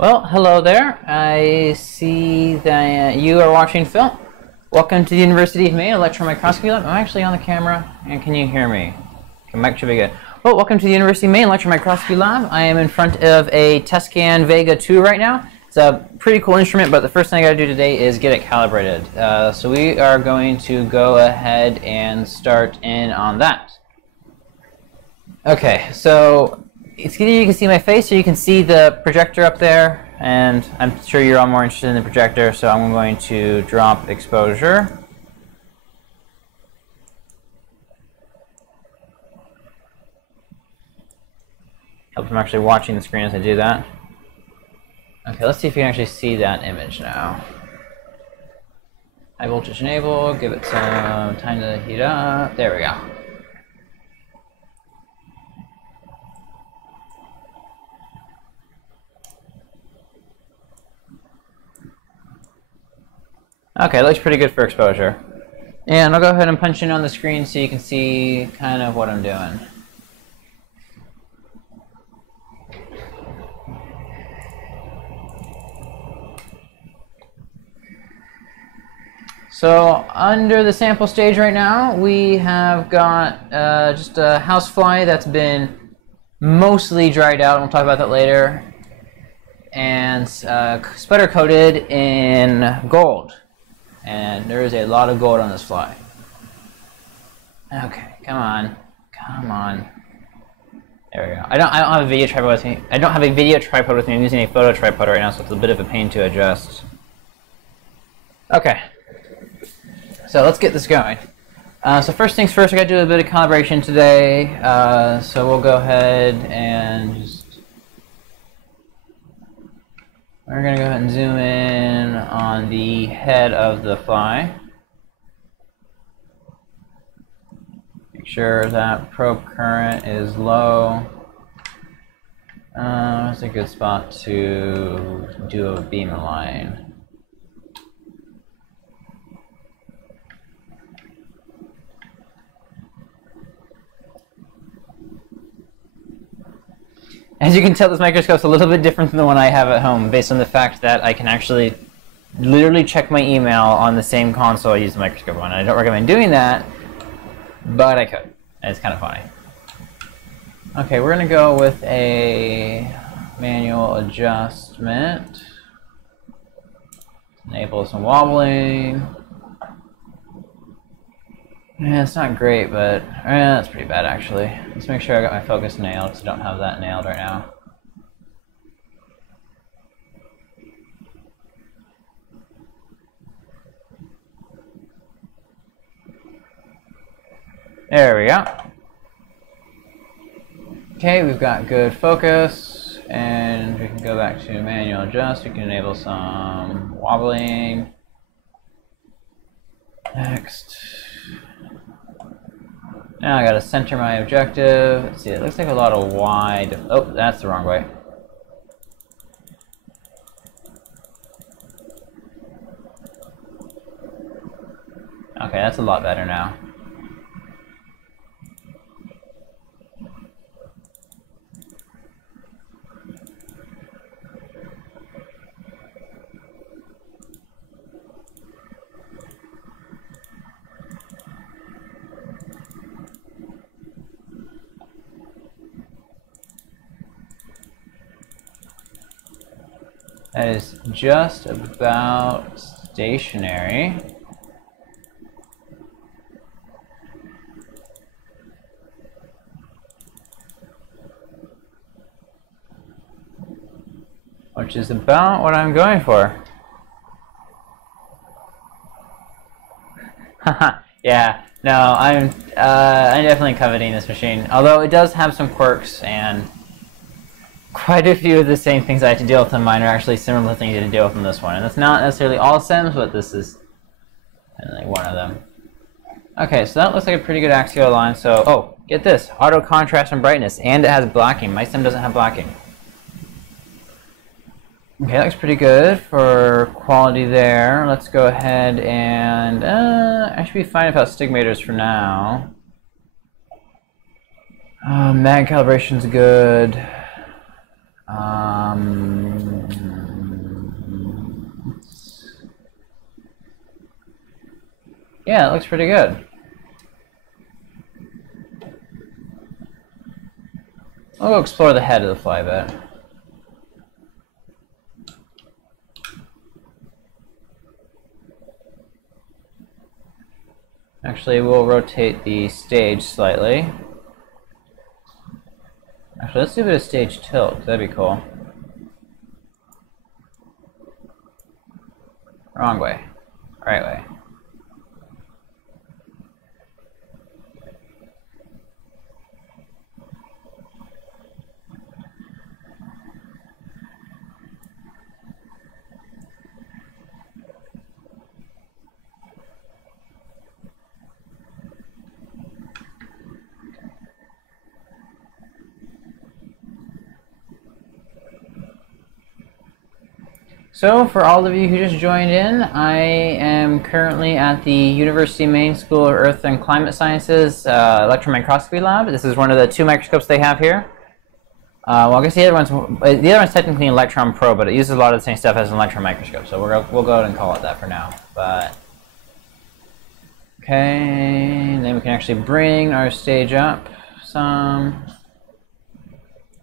Well, hello there. I see that you are watching film. Welcome to the University of Maine Electron Microscopy Lab. I'm actually on the camera, and can you hear me? The mic should be good. Well, welcome to the University of Maine Electron Microscopy Lab. I am in front of a Tescan Vega 2 right now. It's a pretty cool instrument, but the first thing I got to do today is get it calibrated. So we are going to go ahead and start in on that. Okay, so it's either you can see my face or you can see the projector up there, and I'm sure you're all more interested in the projector, so I'm going to drop exposure. Hope I'm actually watching the screen as I do that. Okay, let's see if you can actually see that image now. High voltage enable, give it some time to heat up. There we go. Okay, it looks pretty good for exposure. And I'll go ahead and punch in on the screen so you can see kind of what I'm doing. So under the sample stage right now, we have got just a housefly that's been mostly dried out, and we'll talk about that later, and sputter coated in gold. And there is a lot of gold on this fly. Okay, come on, come on. There we go. I don't have a video tripod with me. I don't have a video tripod with me. I'm using a photo tripod right now, so it's a bit of a pain to adjust. Okay, so let's get this going. So first things first, I got to do a bit of calibration today. So we'll go ahead and just. We're going to go ahead and zoom in on the head of the fly. Make sure that probe current is low. That's a good spot to do a beam align. As you can tell, this microscope's a little bit different than the one I have at home, based on the fact that I can actually literally check my email on the same console I use the microscope on. I don't recommend doing that, but I could. And it's kind of funny. Okay, we're going to go with a manual adjustment. Enable some wobbling. Yeah, it's not great, but that's pretty bad actually. Let's make sure I got my focus nailed, because I don't have that nailed right now. There we go. Okay, we've got good focus, and we can go back to manual adjust. We can enable some wobbling. Next. Now I gotta center my objective. Let's see, it looks like a lot of wide. Oh, that's the wrong way. Okay, that's a lot better now. That is just about stationary. Which is about what I'm going for. Haha, yeah, no, I'm definitely coveting this machine. Although it does have some quirks, and quite a few of the same things I had to deal with in mine are actually similar things you had to deal with in this one. And that's not necessarily all SEMs, but this is like one of them. Okay, so that looks like a pretty good axial line. So, oh, get this, auto contrast and brightness, and it has blocking. My SEM doesn't have blocking. Okay, that looks pretty good for quality there. Let's go ahead and I should be fine without stigmators for now. Mag calibration's good. Yeah, it looks pretty good. I'll go explore the head of the fly bit. Actually, we'll rotate the stage slightly. Actually, let's do a bit of stage tilt. That'd be cool. Wrong way. Right way. So, for all of you who just joined in, I am currently at the University of Maine School of Earth and Climate Sciences Electron Microscopy Lab. This is one of the 2 microscopes they have here. Well, I guess the other one's technically an electron probe, but it uses a lot of the same stuff as an electron microscope. So we'll go ahead and call it that for now. But okay, and then we can actually bring our stage up some.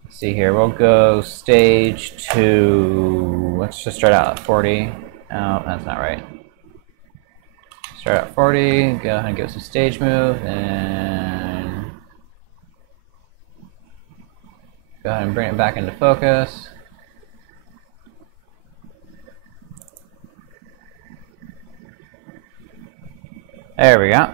See here, we'll go stage 2. Let's just start out at 40. Oh, that's not right. Start at 40, go ahead and give it some stage move, and go ahead and bring it back into focus. There we go.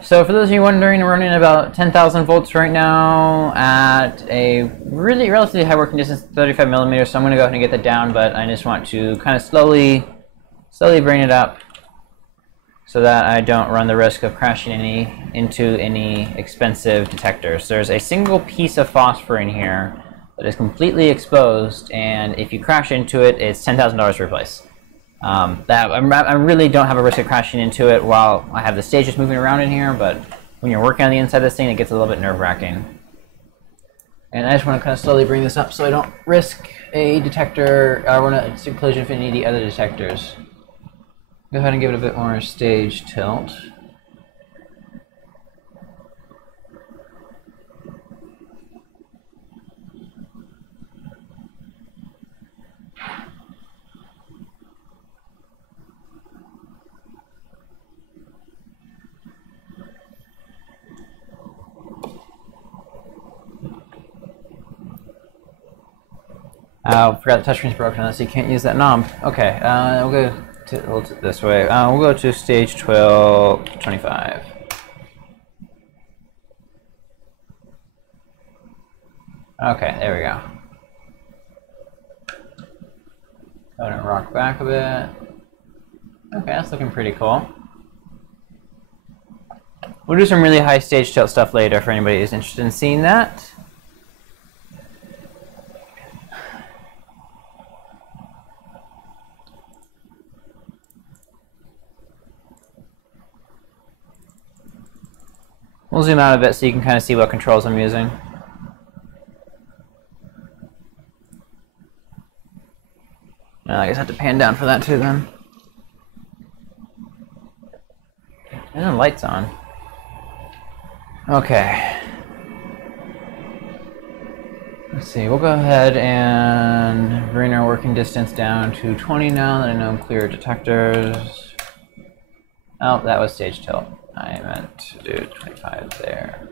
So for those of you wondering, we're running about 10,000 volts right now at a relatively high working distance, 35 millimeters. So I'm going to go ahead and get that down, but I just want to kind of slowly bring it up so that I don't run the risk of crashing into any expensive detectors. There's a single piece of phosphor in here that is completely exposed, and if you crash into it, it's $10,000 to replace. I really don't have a risk of crashing into it while I have the stage just moving around in here, but when you're working on the inside of this thing, it gets a little bit nerve-wracking. And I just want to kind of slowly bring this up so I don't risk a detector or a collision with any of the other detectors. Go ahead and give it a bit more stage tilt. Forgot the touchscreen's broken, so you can't use that knob. Okay, we'll go this way. We'll go to stage 12, 25. Okay, there we go. Go and rock back a bit. Okay, that's looking pretty cool. We'll do some really high stage tilt stuff later for anybody who's interested in seeing that. We'll zoom out a bit so you can kind of see what controls I'm using. I guess I have to pan down for that too then. And the light's on. Okay. Let's see, we'll go ahead and bring our working distance down to 20 now that I know I'm clear detectors. Oh, that was stage tilt. I meant to do 25 there.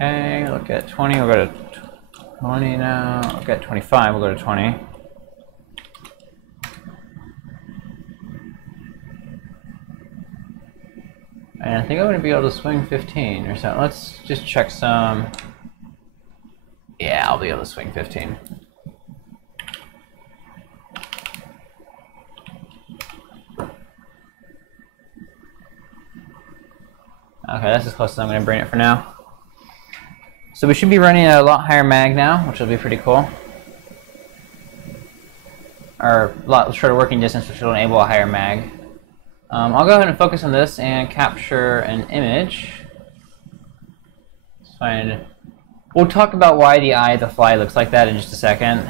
Okay, look at 20, we'll go to 20 now. Look at 25, we'll go to 20. And I think I'm going to be able to swing 15 or so. Let's just check some. Yeah, I'll be able to swing 15. Okay, that's as close as I'm going to bring it for now. So we should be running a lot higher mag now, which will be pretty cool. Or a lot shorter working distance, which will enable a higher mag. I'll go ahead and focus on this and capture an image. Let's find. We'll talk about why the eye of the fly looks like that in just a second,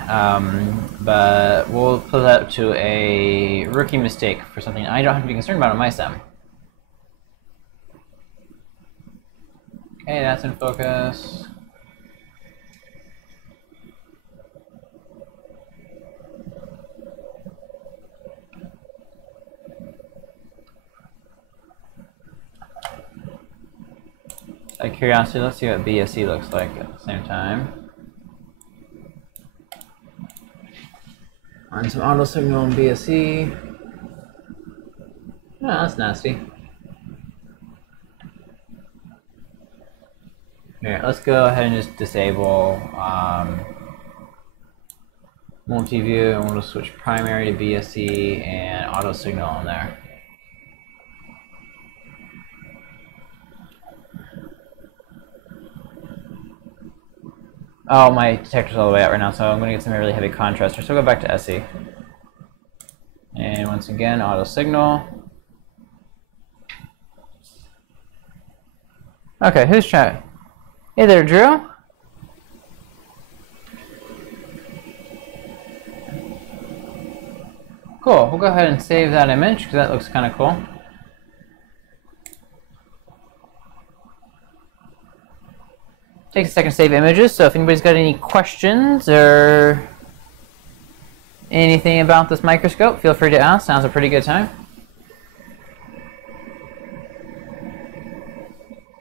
but we'll put that up to a rookie mistake for something I don't have to be concerned about on my SEM. Okay, that's in focus. Out of curiosity, let's see what BSE looks like at the same time. On some auto signal and BSE. Oh, that's nasty. Here, let's go ahead and just disable multi-view, and we'll just switch primary to BSE and auto signal on there. Oh, my detector's all the way out right now, so I'm going to get some really heavy contrast. So we'll go back to SE. And once again, auto signal. Okay, who's chatting? Hey there, Drew. Cool, we'll go ahead and save that image because that looks kind of cool. Takes a second to save images, so if anybody's got any questions or anything about this microscope, feel free to ask. Now's a pretty good time.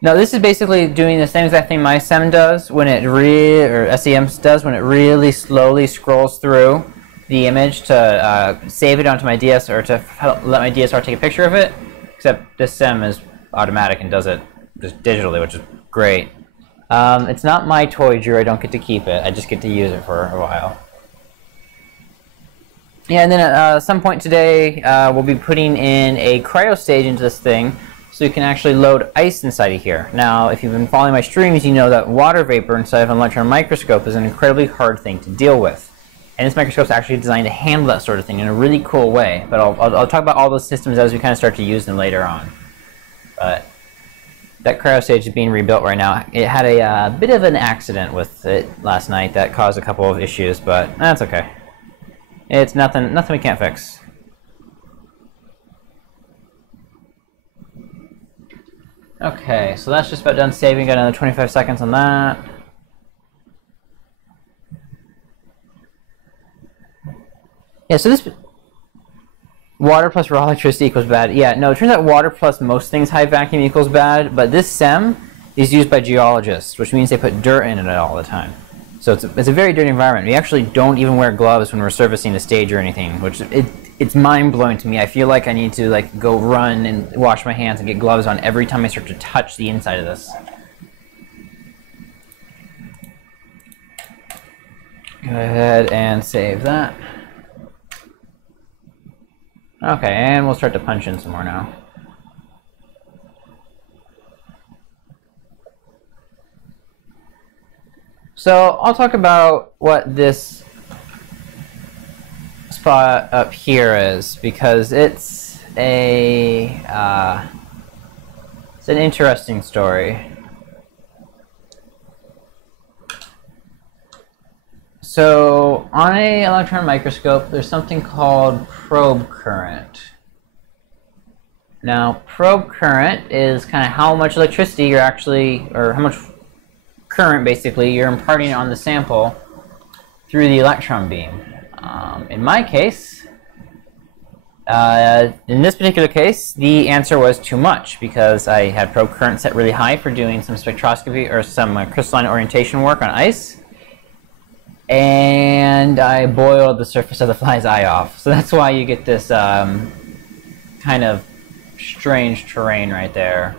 Now this is basically doing the same exact thing my SEM does when it or SEM does when it really slowly scrolls through the image to save it onto my DS or to let my DSR take a picture of it. Except this SEM is automatic and does it just digitally, which is great. It's not my toy, Drew. I don't get to keep it. I just get to use it for a while. Yeah, and then at some point today, we'll be putting in a cryo stage into this thing so you can actually load ice inside of here. Now, if you've been following my streams, you know that water vapor inside of an electron microscope is an incredibly hard thing to deal with. And this microscope is actually designed to handle that sort of thing in a really cool way. But I'll talk about all those systems as we kind of start to use them later on. But that cryo stage is being rebuilt right now. It had a bit of an accident with it last night that caused a couple of issues, but that's okay. It's nothing we can't fix. Okay, so that's just about done saving. Got another 25 seconds on that. Yeah, so this water plus raw electricity equals bad. Yeah, no, it turns out water plus most things high vacuum equals bad, but this SEM is used by geologists, which means they put dirt in it all the time. So it's a very dirty environment. We actually don't even wear gloves when we're servicing the stage or anything, which it's mind-blowing to me. I feel like I need to like go run and wash my hands and get gloves on every time I start to touch the inside of this. Go ahead and save that. Okay, and we'll start to punch in some more now. So I'll talk about what this spot up here is, because it's an interesting story. So on an electron microscope, there's something called probe current. Now, probe current is kind of how much electricity you're actually, or how much current basically you're imparting on the sample through the electron beam. In my case, in this particular case, the answer was too much, because I had probe current set really high for doing some spectroscopy or some crystalline orientation work on ice. And I boiled the surface of the fly's eye off. So that's why you get this kind of strange terrain right there.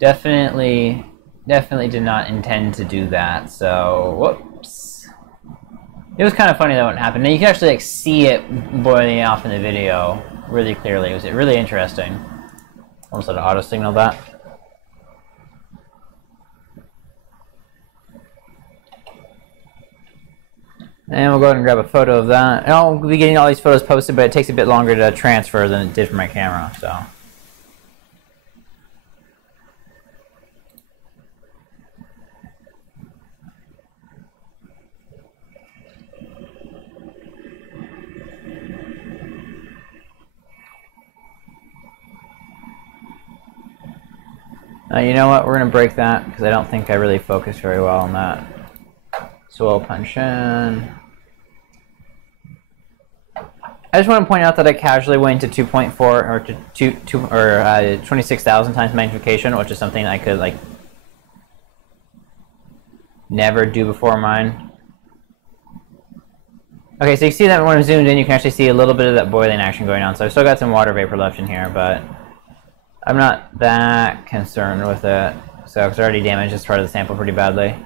Definitely did not intend to do that. So, whoops. It was kind of funny that wouldn't happen. Now you can actually like see it boiling off in the video really clearly. It was really interesting. Almost had to auto signal that. And we'll go ahead and grab a photo of that. And I'll be getting all these photos posted, but it takes a bit longer to transfer than it did for my camera, so. You know what? We're going to break that, because I don't think I really focused very well on that. So we'll punch in. I just want to point out that I casually went to 2.4 or to 26,000 times magnification, which is something I could like never do before mine. Okay, so you see that when I'm zoomed in, you can actually see a little bit of that boiling action going on. So I've still got some water vapor left in here, but I'm not that concerned with it. So it's already damaged this part of the sample pretty badly.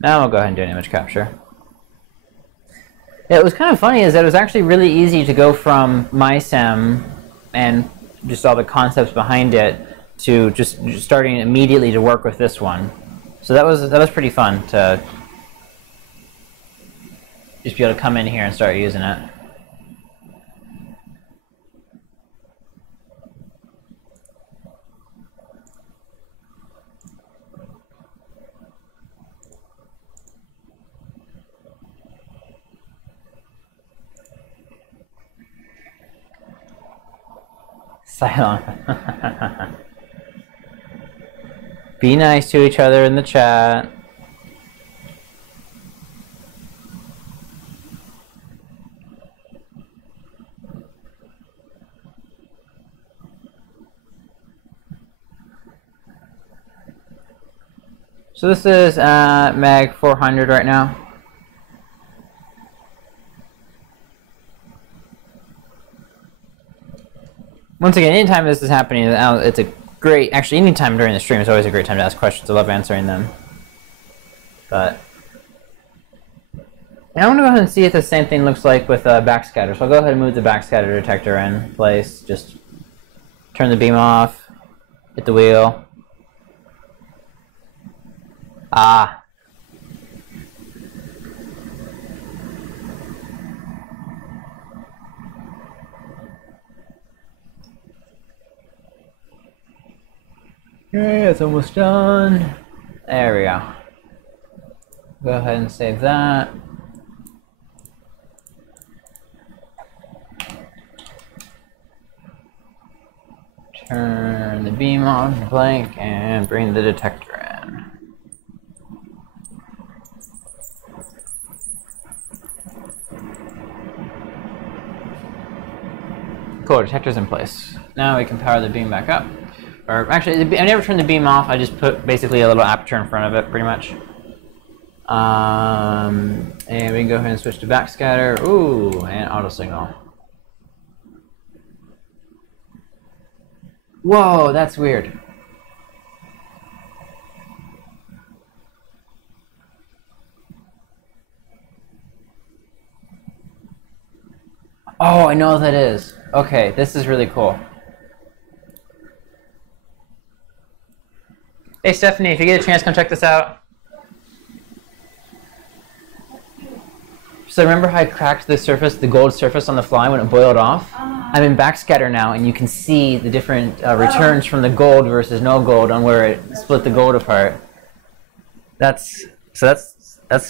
Now we'll go ahead and do an image capture. Yeah, it was kind of funny is that it was actually really easy to go from UMain SEM and just all the concepts behind it to just starting immediately to work with this one. So that was pretty fun to just be able to come in here and start using it. Silent. Be nice to each other in the chat. So this is mag 400 right now. Once again, anytime this is happening, it's a great, actually anytime during the stream is always a great time to ask questions. I love answering them. But now I'm going to go ahead and see if the same thing looks like with backscatter. So I'll go ahead and move the backscatter detector in place. Just turn the beam off, hit the wheel. Ah. Okay, it's almost done. There we go. Go ahead and save that. Turn the beam on blank and bring the detector in. cool. Detector's in place. Now we can power the beam back up. Or actually, I never turned the beam off. I just put basically a little aperture in front of it, pretty much. And we can go ahead and switch to backscatter. Ooh, and auto signal. Whoa, that's weird. Oh, I know what that is. Okay, this is really cool. Hey, Stephanie, if you get a chance, come check this out. So remember how I cracked the surface, the gold surface on the fly when it boiled off? I'm in backscatter now, and you can see the different returns from the gold versus no gold on where it split the gold apart. That's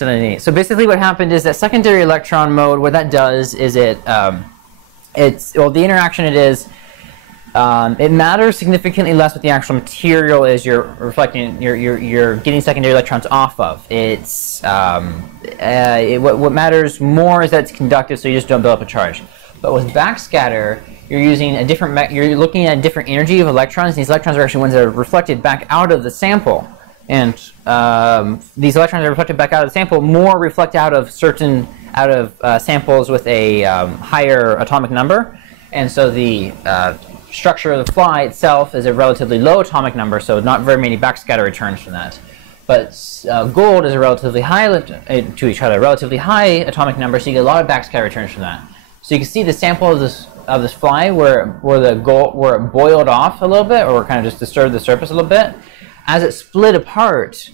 really neat. So basically what happened is that secondary electron mode, what that does is the interaction it matters significantly less what the actual material is you're reflecting, you're getting secondary electrons off of. What matters more is that it's conductive, so you just don't build up a charge. But with backscatter, you're using a different, you're looking at a different energy of electrons. These electrons are actually ones that are reflected back out of the sample. And these electrons are reflected back out of the sample, more reflect out of samples with a higher atomic number. And so the structure of the fly itself is a relatively low atomic number, so not very many backscatter returns from that. But gold is a relatively high relatively high atomic number, so you get a lot of backscatter returns from that. So you can see the sample of this fly where it boiled off a little bit, or kind of just disturbed the surface a little bit. As it split apart,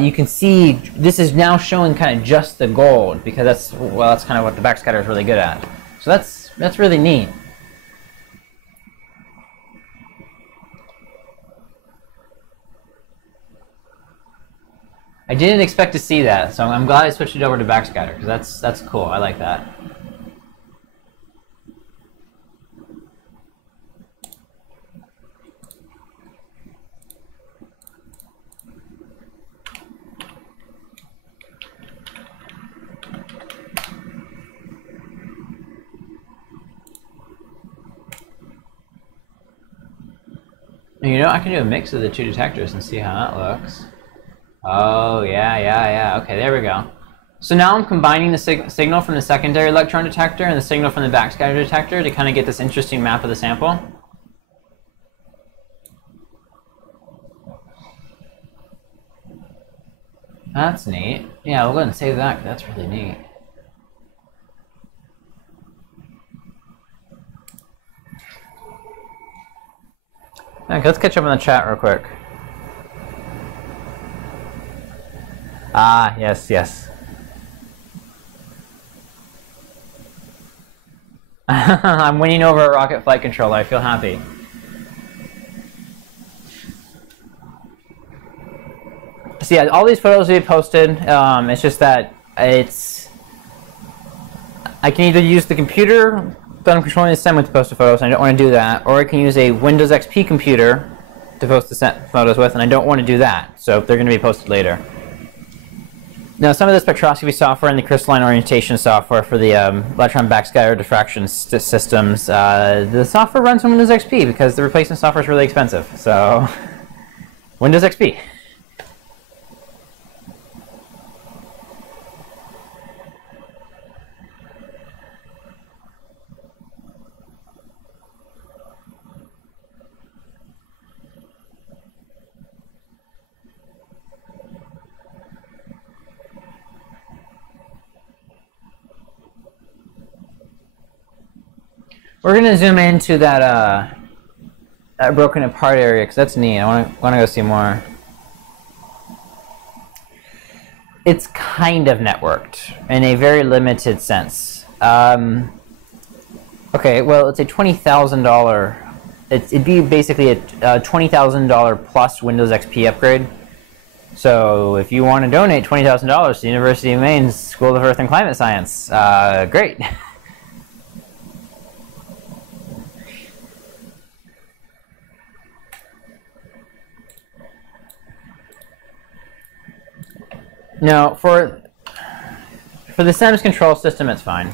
you can see this is now showing kind of just the gold, because that's kind of what the backscatter is really good at. So that's really neat. I didn't expect to see that, so I'm glad I switched it over to backscatter, because that's cool. I like that. And you know, I can do a mix of the two detectors and see how that looks. Oh, yeah. Okay, there we go. So now I'm combining the signal from the secondary electron detector and the signal from the backscatter detector to kind of get this interesting map of the sample. That's neat. Yeah, we'll go ahead and save that, because that's really neat. Okay, let's catch up on the chat real quick. Ah, yes. I'm winning over a rocket flight controller. I feel happy. So yeah, all these photos we posted, it's just that I can either use the computer that I'm controlling the SEM with to post the photos, and I don't want to do that, or I can use a Windows XP computer to post the photos with, and I don't want to do that, so they're going to be posted later. Now, some of the spectroscopy software and the crystalline orientation software for the electron backscatter diffraction systems, the software runs on Windows XP because the replacement software is really expensive. So, Windows XP. We're gonna zoom into that broken apart area because that's neat. I want to go see more. It's kind of networked in a very limited sense. Okay, well, it's a $20,000. It'd be basically a $20,000 plus Windows XP upgrade. So if you want to donate $20,000 to the University of Maine School of Earth and Climate Science, great. No, for the SEMS control system, it's fine.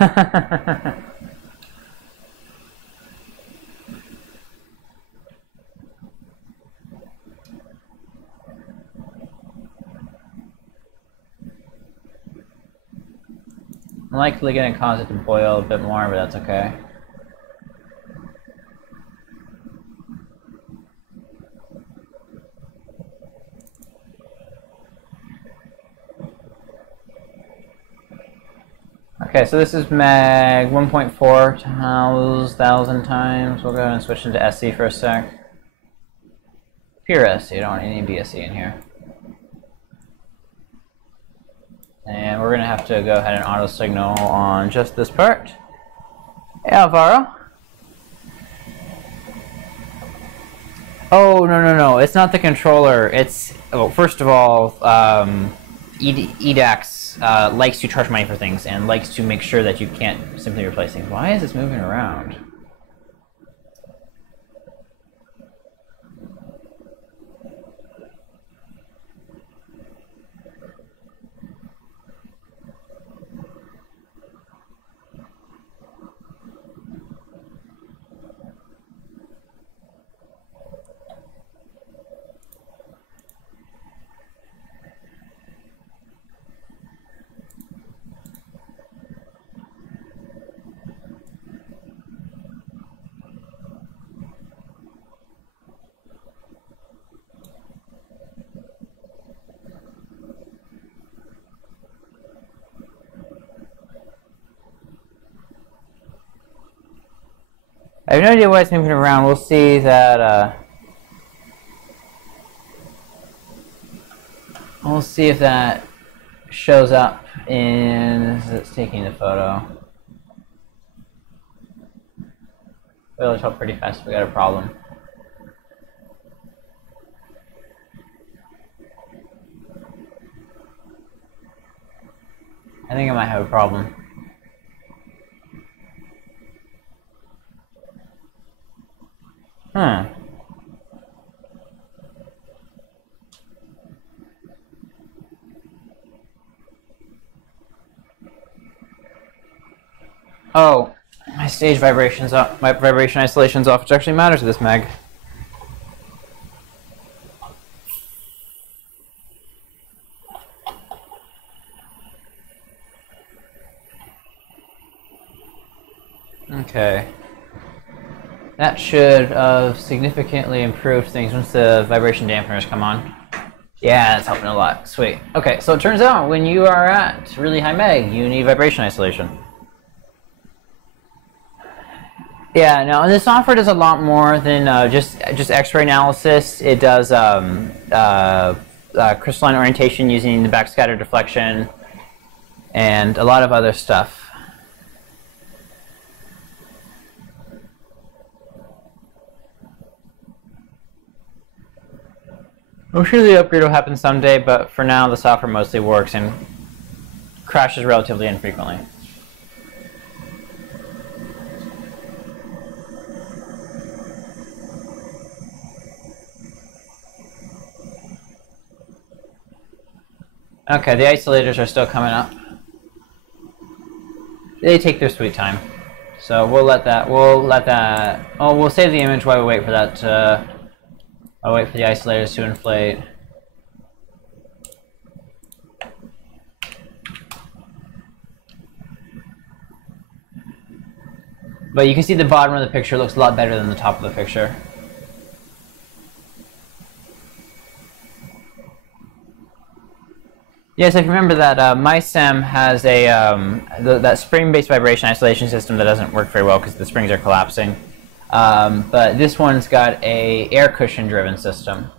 I'm likely going to cause it to boil a bit more, but that's okay. Okay, so this is mag 1.4 thousand times. We'll go ahead and switch into SE for a sec. Pure SE, you don't want any BSE in here. And we're going to have to go ahead and auto signal on just this part. Hey, Alvaro. Oh, no. It's not the controller. It's, oh, first of all, EDAX likes to charge money for things and likes to make sure that you can't simply replace things. Why is this moving around? I have no idea why it's moving around. We'll see that, we'll see if that shows up in, it's taking the photo. It'll show up pretty fast if we got a problem. I think I might have a problem. Huh. Oh, my stage vibration's off. My vibration isolation's off, which actually matters to this mag. Okay. That should have significantly improved things once the vibration dampeners come on. Yeah, that's helping a lot. Sweet. Okay, so it turns out when you are at really high meg, you need vibration isolation. Yeah, no, this software does a lot more than just X-ray analysis. It does crystalline orientation using the backscatter deflection and a lot of other stuff. I'm sure the upgrade will happen someday, but for now the software mostly works and crashes relatively infrequently. Okay, the isolators are still coming up. They take their sweet time. So we'll let that, oh, we'll save the image while we wait for that I'll wait for the isolators to inflate. But you can see the bottom of the picture looks a lot better than the top of the picture. Yes, if you remember that UMain SEM has a that spring-based vibration isolation system that doesn't work very well because the springs are collapsing. But this one's got a air cushion driven system.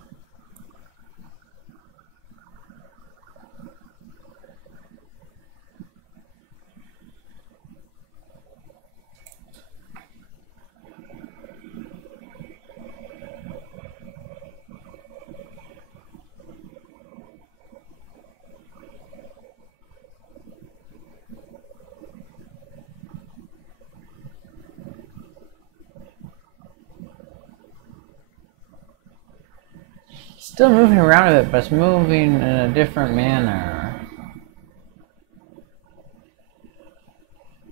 Still moving around a bit, but it's moving in a different manner.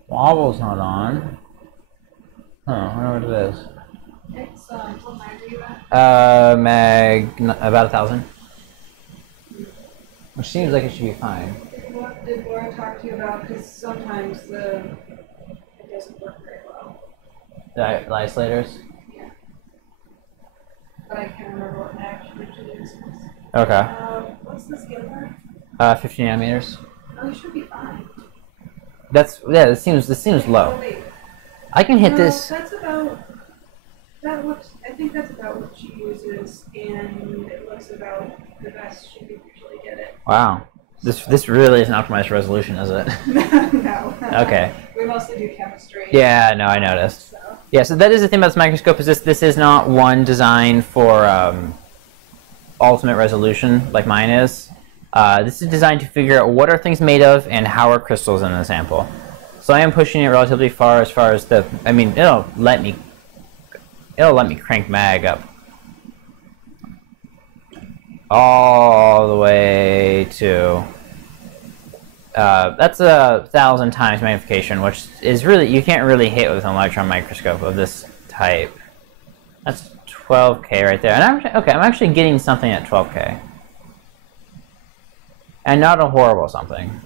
Why? wobble's not on. Huh, I wonder what it is. It's, what mag are you at? Mag, about 1,000. Which seems like it should be fine. What did Laura talk to you about? Because sometimes it doesn't work very well. The isolators? Yeah. But I can't remember what mag she usually uses. Okay. What's the scale there? 50 nanometers. Oh, you should be fine. That's, yeah, this seems low. Oh, wait. I can hit No, this. that's about, I think that's about what she uses, and it looks about the best she could usually get it. Wow. This really isn't optimized resolution, is it? No. Okay. We mostly do chemistry. Yeah, no, I noticed. So. Yeah, so that is the thing about this microscope, is this is not one designed for ultimate resolution like mine is. This is designed to figure out what are things made of and how are crystals in the sample. So I am pushing it relatively far as the, I mean, it'll let me crank mag up all the way to, that's 1,000 times magnification, which is really, you can't really hit with an electron microscope of this type. That's 12K right there. And I'm actually getting something at 12K. And not a horrible something.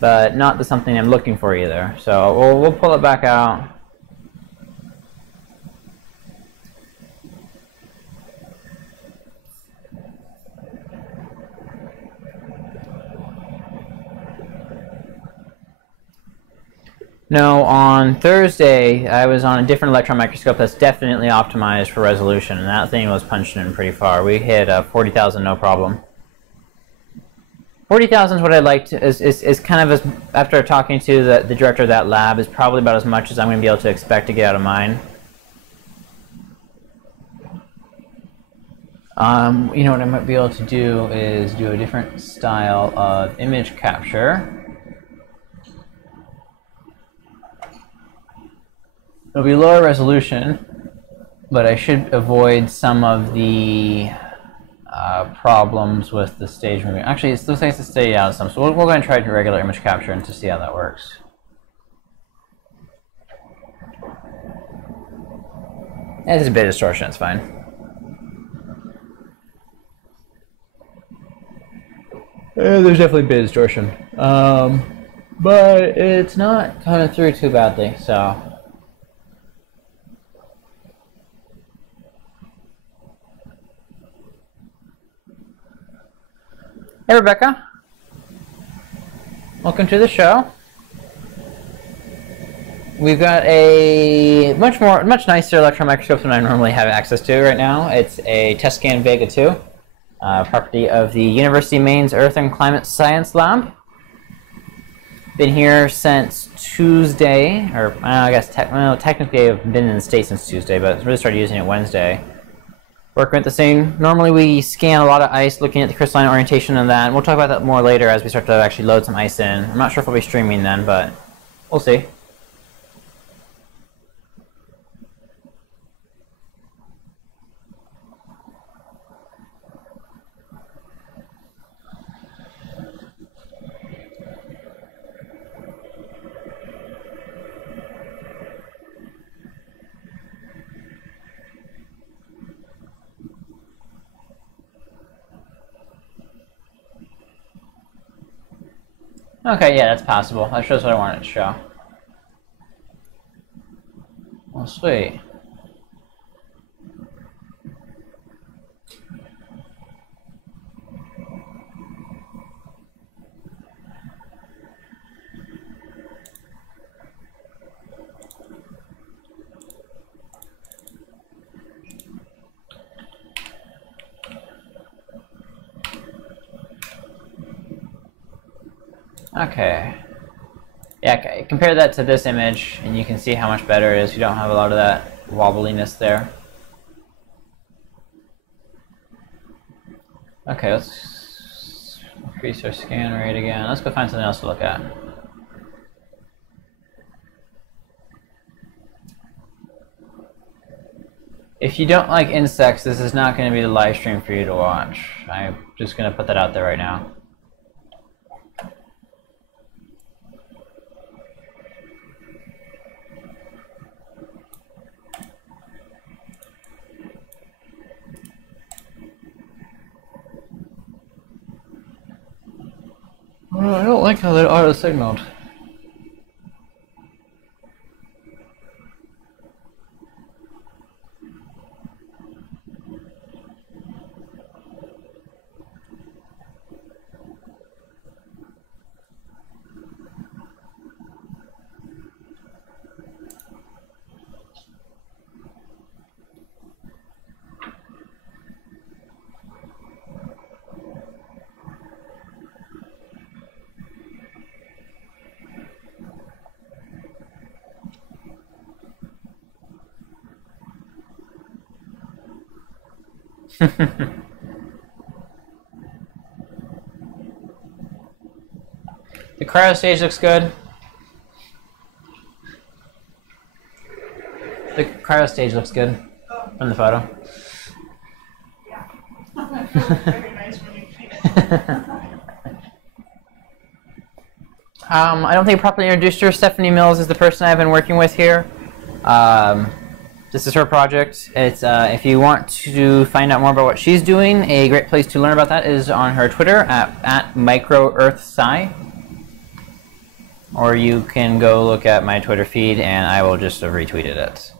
But not the something I'm looking for either. So we'll pull it back out. No, on Thursday, I was on a different electron microscope that's definitely optimized for resolution, and that thing was punching in pretty far. We hit 40,000 no problem. 40,000 is what I'd like to, is kind of, as after talking to the director of that lab, is probably about as much as I'm going to be able to expect to get out of mine. You know what I might be able to do is do a different style of image capture. It'll be lower resolution, but I should avoid some of the problems with the stage moving. Actually, it looks like it's stay out some, so we're going to try regular image capture and to see how that works. It's a bit of distortion, it's fine. There's definitely a bit of distortion, but it's not coming through too badly, so. Hey Rebecca, welcome to the show. We've got a much nicer electron microscope than I normally have access to right now. It's a TestScan Vega 2, property of the University of Maine's Earth and Climate Science Lab. Been here since Tuesday, or I guess technically I've been in the States since Tuesday, but really started using it Wednesday. Working with the same. Normally we scan a lot of ice, looking at the crystalline orientation and that. And we'll talk about that more later as we start to actually load some ice in. I'm not sure if we'll be streaming then, but we'll see. Okay, yeah, that's possible. That shows what I wanted to show. Well, sweet. Okay. Yeah, okay. Compare that to this image, and you can see how much better it is. You don't have a lot of that wobbliness there. Okay, let's increase our scan rate again. Let's go find something else to look at. If you don't like insects, this is not going to be the live stream for you to watch. I'm just going to put that out there right now. don't like how that auto-signaled. The cryo stage looks good. The cryo stage looks good from the photo. Yeah. Very nice when you paint it. I don't think I properly introduced her. Stephanie Mills is the person I've been working with here. This is her project. It's if you want to find out more about what she's doing, a great place to learn about that is on her Twitter at microearthsci. Or you can go look at my Twitter feed and I will just have retweeted it.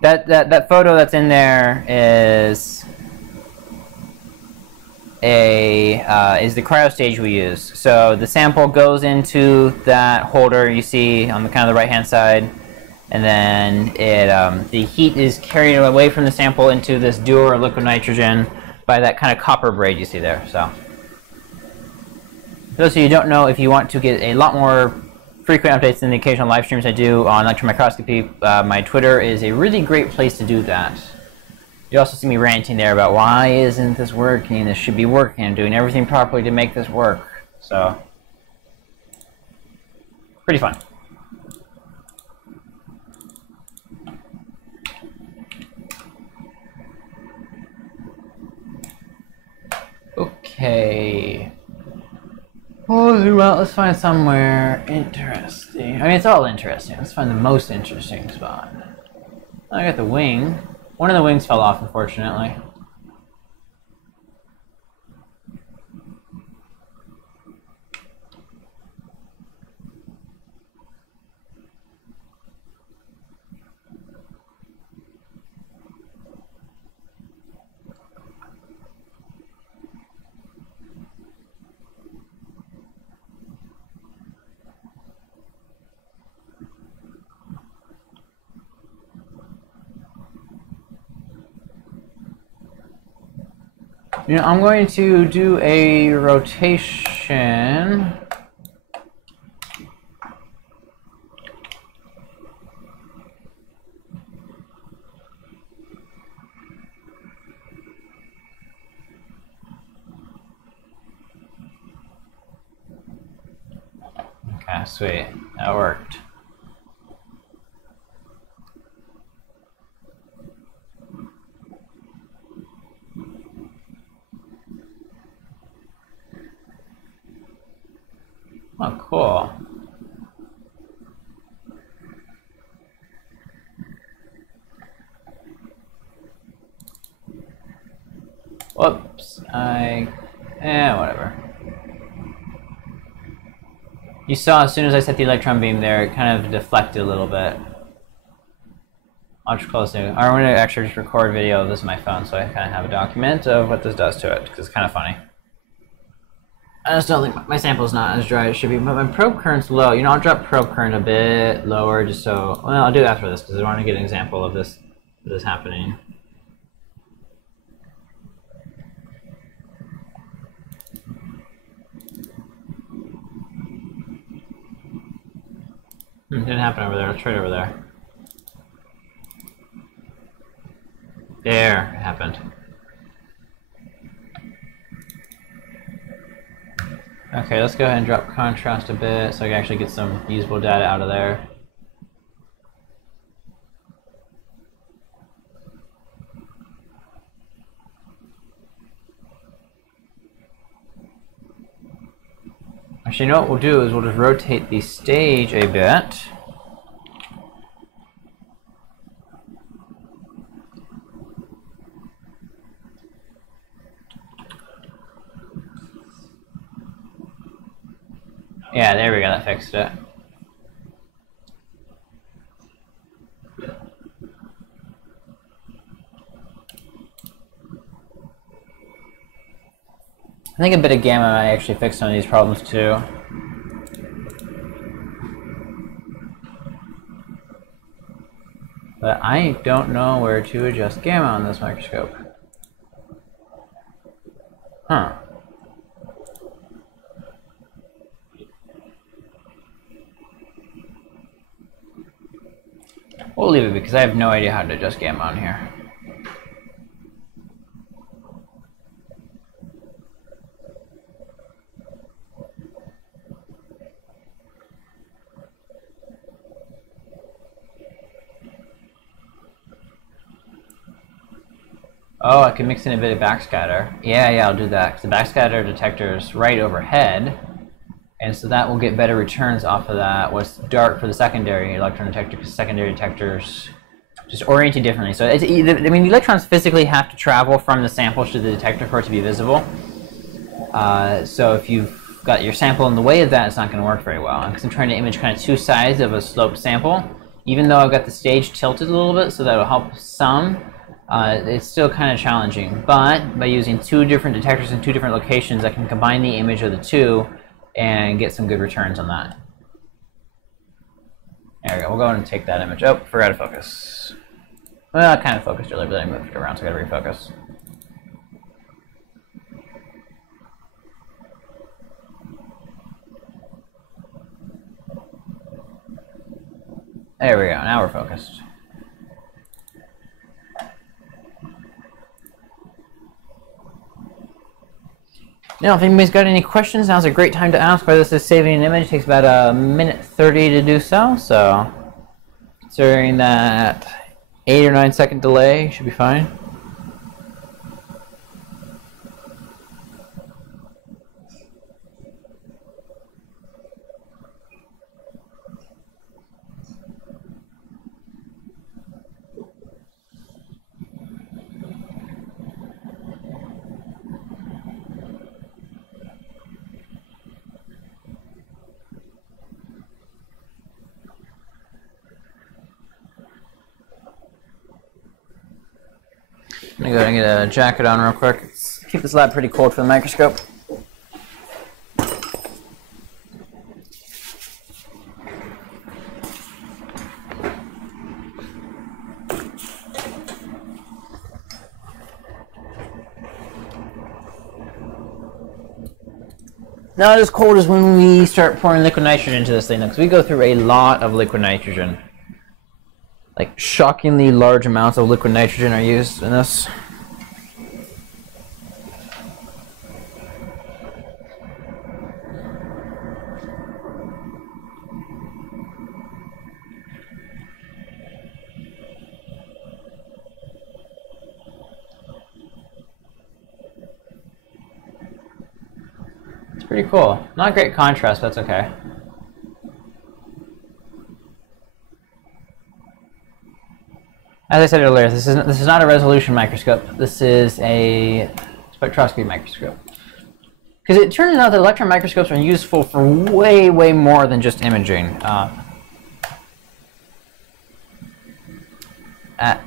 That photo that's in there is the cryo stage we use. So the sample goes into that holder you see on the kind of the right hand side, and then the heat is carried away from the sample into this dewar or liquid nitrogen by that kind of copper braid you see there. So for those of you who don't know, if you want to get a lot more frequent updates than the occasional live streams I do on electron microscopy, my Twitter is a really great place to do that. You also see me ranting there about why isn't this working? This should be working. I'm doing everything properly to make this work. So, pretty fun. Okay. Oh, zoom out. Let's find somewhere interesting. I mean, it's all interesting. Let's find the most interesting spot. I got the wing. One of the wings fell off, unfortunately. You know, I'm going to do a rotation. Okay, sweet. That worked. Oh, cool. Whoops, whatever. You saw as soon as I set the electron beam there, it kind of deflected a little bit. I'll just close it. I'm going to actually just record video of this on my phone so I kind of have a document of what this does to it, because it's kind of funny. I just don't think my sample's not as dry as it should be, but my probe current's low. You know, I'll drop probe current a bit lower just so, well, I'll do it after this because I want to get an example of this happening. Didn't happen over there. Let's try it over there. There, it happened. Okay, let's go ahead and drop contrast a bit so I can actually get some usable data out of there. Actually, you know what we'll do is we'll just rotate the stage a bit. Yeah, there we go, that fixed it. I think a bit of gamma might actually fix some of these problems too. But I don't know where to adjust gamma on this microscope. Huh. We'll leave it because I have no idea how to adjust gamma on here. Oh, I can mix in a bit of backscatter. Yeah, I'll do that, because the backscatter detector is right overhead, and so that will get better returns off of that. What's dark for the secondary electron detector, because secondary detectors just oriented differently. So, it's, I mean, the electrons physically have to travel from the sample to the detector for it to be visible. So if you've got your sample in the way of that, it's not going to work very well. Because I'm trying to image kind of two sides of a sloped sample, even though I've got the stage tilted a little bit, so that will help some. It's still kind of challenging, but by using two different detectors in two different locations, I can combine the image of the two and get some good returns on that. There we go. We'll go ahead and take that image. Oh, forgot to focus. Well, I kind of focused earlier, but I moved it around, so I got to refocus. There we go. Now we're focused. Now, if anybody's got any questions, now's a great time to ask. Whether this is saving an image, it takes about a minute 30 to do so. So, considering that 8 or 9 second delay, should be fine. I'm gonna go ahead and get a jacket on real quick. Let's keep this lab pretty cold for the microscope. Not as cold as when we start pouring liquid nitrogen into this thing, because we go through a lot of liquid nitrogen. Like, shockingly large amounts of liquid nitrogen are used in this. It's pretty cool. Not great contrast, but that's okay. As I said earlier, this is not a resolution microscope. This is a spectroscopy microscope. Because it turns out that electron microscopes are useful for way, way more than just imaging. At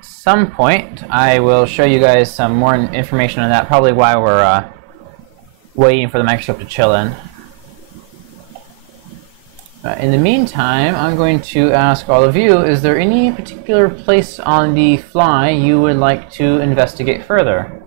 some point, I will show you guys some more information on that, probably while we're waiting for the microscope to chill in. In the meantime, I'm going to ask all of you, is there any particular place on the fly you would like to investigate further?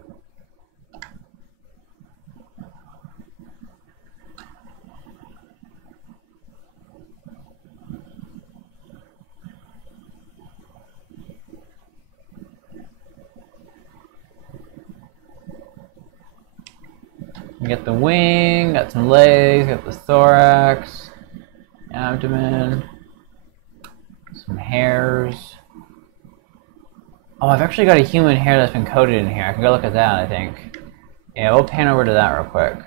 We got the wing, got some legs, got the thorax, abdomen, some hairs. Oh, I've actually got a human hair that's been coated in here. I can go look at that, I think. Yeah, we'll pan over to that real quick.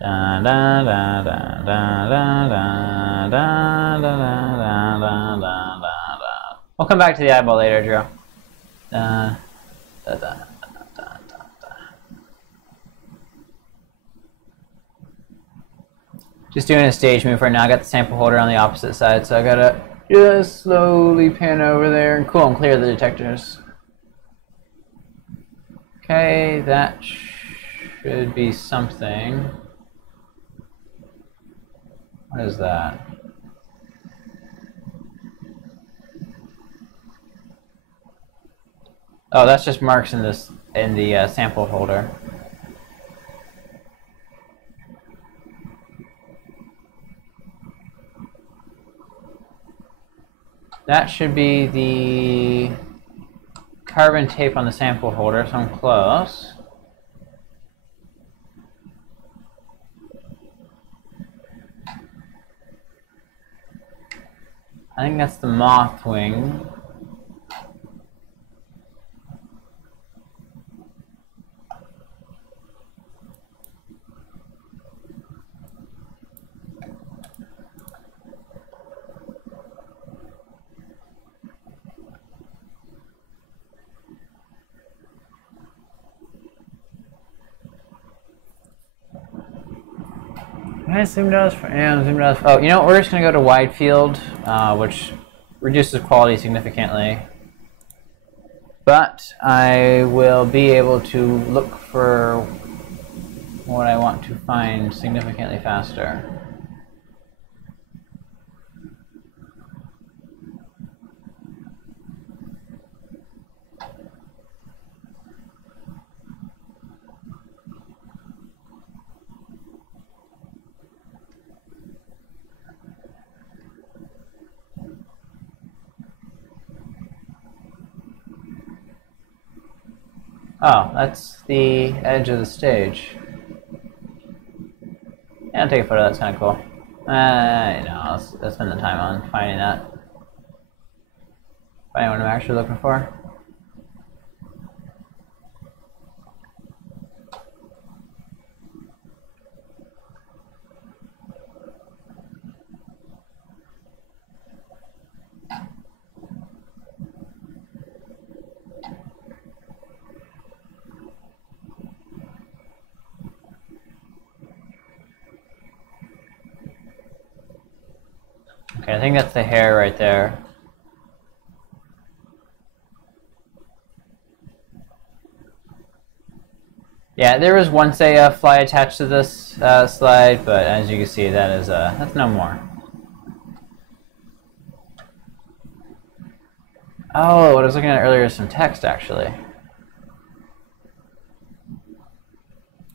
Da da da da da da da. We'll come back to the eyeball later, Drew. Da, da, da, da, da, da. Just doing a stage move right now. I got the sample holder on the opposite side, so I gotta just slowly pan over there and cool and clear the detectors. Okay, that should be something. What is that? Oh, that's just marks in the sample holder. That should be the carbon tape on the sample holder, so I'm close. I think that's the moth wing. I zoomed out. Yeah, zoomed out. Oh, you know what? We're just gonna go to wide field, which reduces quality significantly. But I will be able to look for what I want to find significantly faster. Oh, that's the edge of the stage. Yeah, I'll take a photo, that's kind of cool. I'll spend the time on finding that. Finding what I'm actually looking for. Okay, I think that's the hair right there. Yeah, there was once a fly attached to this slide, but as you can see, that's no more. Oh, what I was looking at earlier is some text, actually.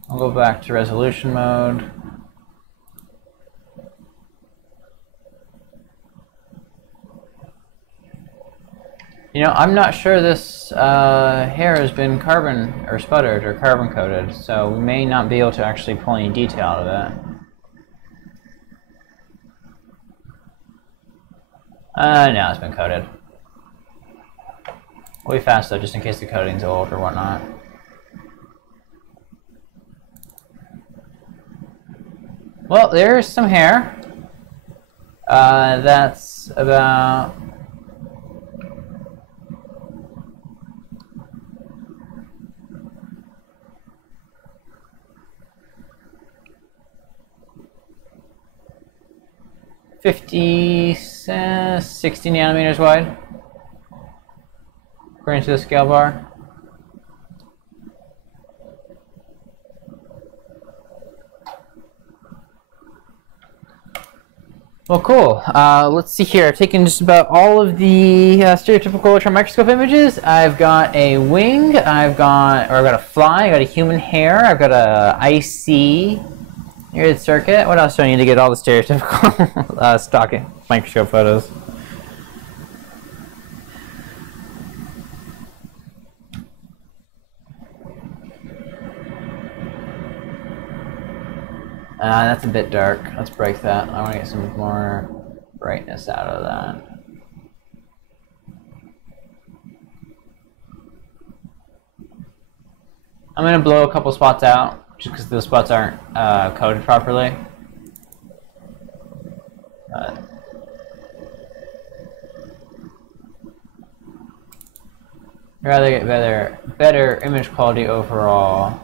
I'll go back to resolution mode. You know, I'm not sure this hair has been carbon or sputtered or carbon coated, so we may not be able to actually pull any detail out of it. No, it's been coated. We'll be fast though, just in case the coating's old or whatnot. Well, there's some hair. That's about... $60 60 nanometers wide, according to the scale bar. Well, cool. Let's see here. I've taken just about all of the stereotypical electron microscope images. I've got a wing. I've got a fly. I've got a human hair. I've got a IC. Here's the circuit. What else do I need to get all the stereotypical stock microscope photos? That's a bit dark. Let's break that. I want to get some more brightness out of that. I'm going to blow a couple spots out, just because those spots aren't coded properly. rather get better image quality overall.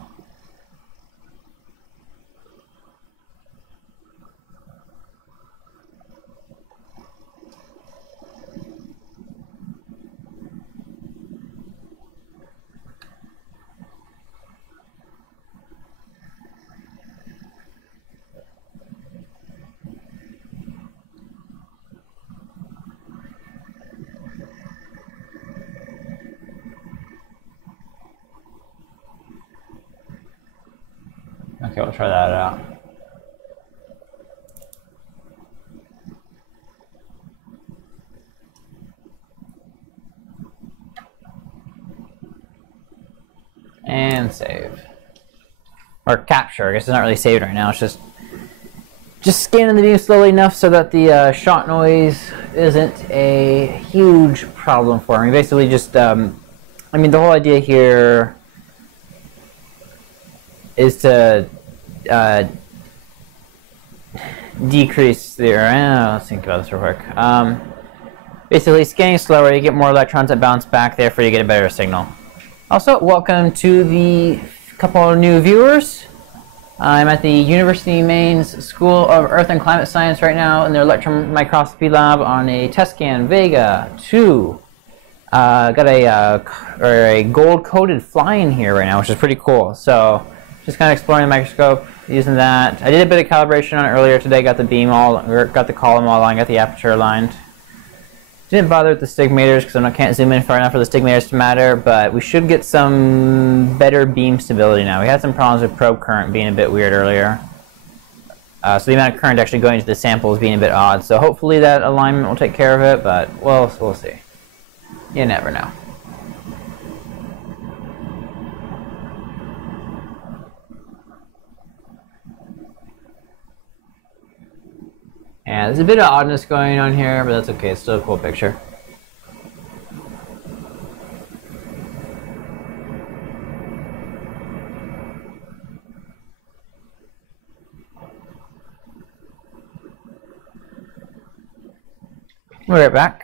Okay, we'll try that out. And save. Or capture, I guess it's not really saved right now, it's just scanning the beam slowly enough so that the shot noise isn't a huge problem for me. Basically just, I mean, the whole idea here is to decrease the, let's think about this real quick. Basically, scanning slower, you get more electrons that bounce back, therefore you get a better signal. Also, welcome to the couple of new viewers. I'm at the University of Maine's School of Earth and Climate Science right now in their electron microscopy lab on a test scan Vega 2. Got a gold-coated fly in here right now, which is pretty cool. So, just kind of exploring the microscope, using that. I did a bit of calibration on it earlier today. Got the beam got the column all aligned, got the aperture aligned. Didn't bother with the stigmators because I can't zoom in far enough for the stigmators to matter, but we should get some better beam stability now. We had some problems with probe current being a bit weird earlier. So the amount of current actually going into the sample is being a bit odd. So hopefully that alignment will take care of it, but we'll see. You never know. And there's a bit of oddness going on here, but that's okay. It's still a cool picture. We'll be right back.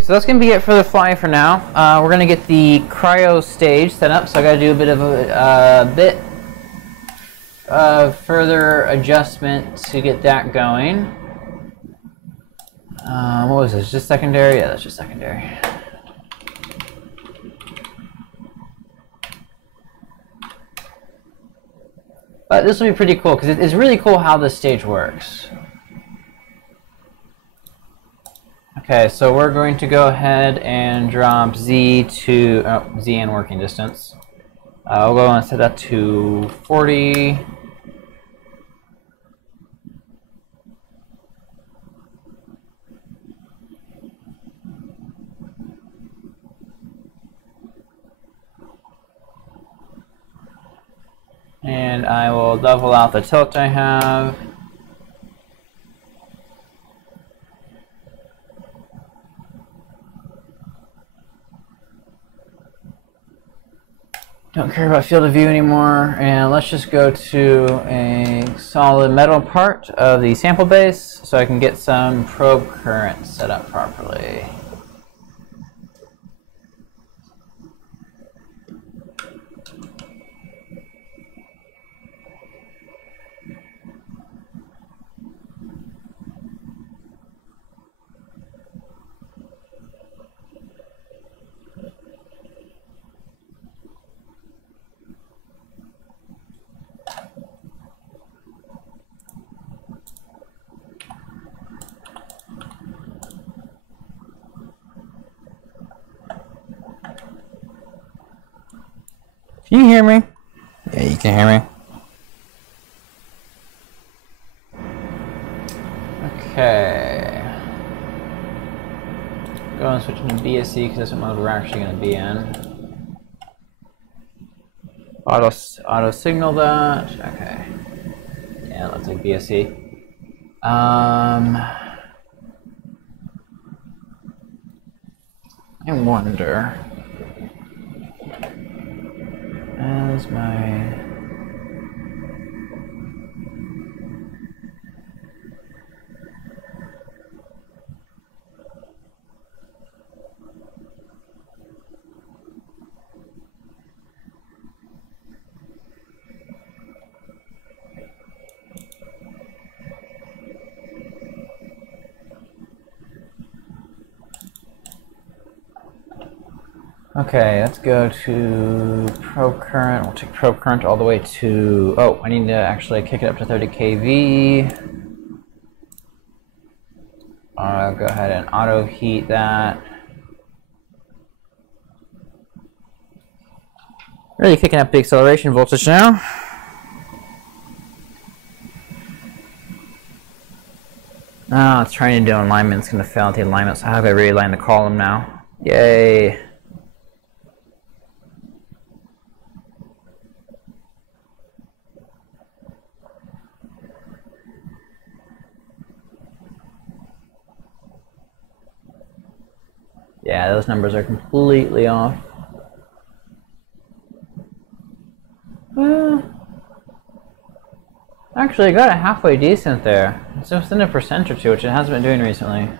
So that's going to be it for the fly for now. We're going to get the cryo stage set up, so I got to do a bit of further adjustment to get that going. What was this? Just secondary? Yeah, that's just secondary. But this will be pretty cool because it's really cool how this stage works. Okay, so we're going to go ahead and drop Z to Z in working distance. We'll go and set that to 40. And I will level out the tilt I have. Don't care about field of view anymore, and let's just go to a solid metal part of the sample base so I can get some probe current set up properly. Can you hear me? Yeah, you can hear me. Okay. Go and switch into BSC because that's what mode we're actually going to be in. Auto signal that. Okay. Yeah, let's take BSC. I wonder, as my okay, let's go to probe current. We'll take probe current all the way to, oh, I need to actually kick it up to 30 kV. I'll go ahead and auto heat that. Really kicking up the acceleration voltage now. Oh, it's trying to do alignment. It's going to fail at the alignment, so how do I realign the column now? Yay! Yeah, those numbers are completely off. Well, actually, I got it halfway decent there. It's within 1% or 2, which it hasn't been doing recently.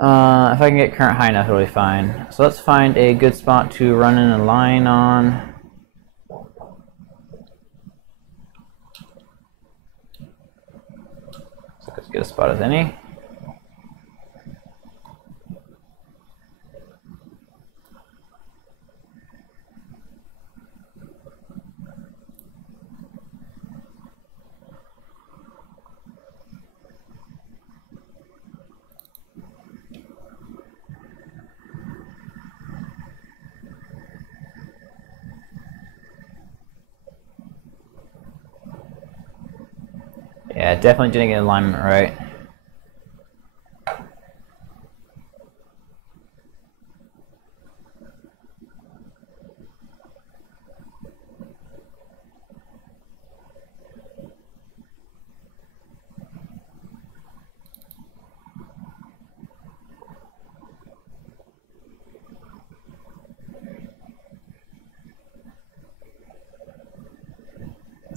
If I can get current high enough, it'll be fine. So let's find a good spot to run in a line on. So as good a spot as any. Yeah, definitely didn't get alignment right.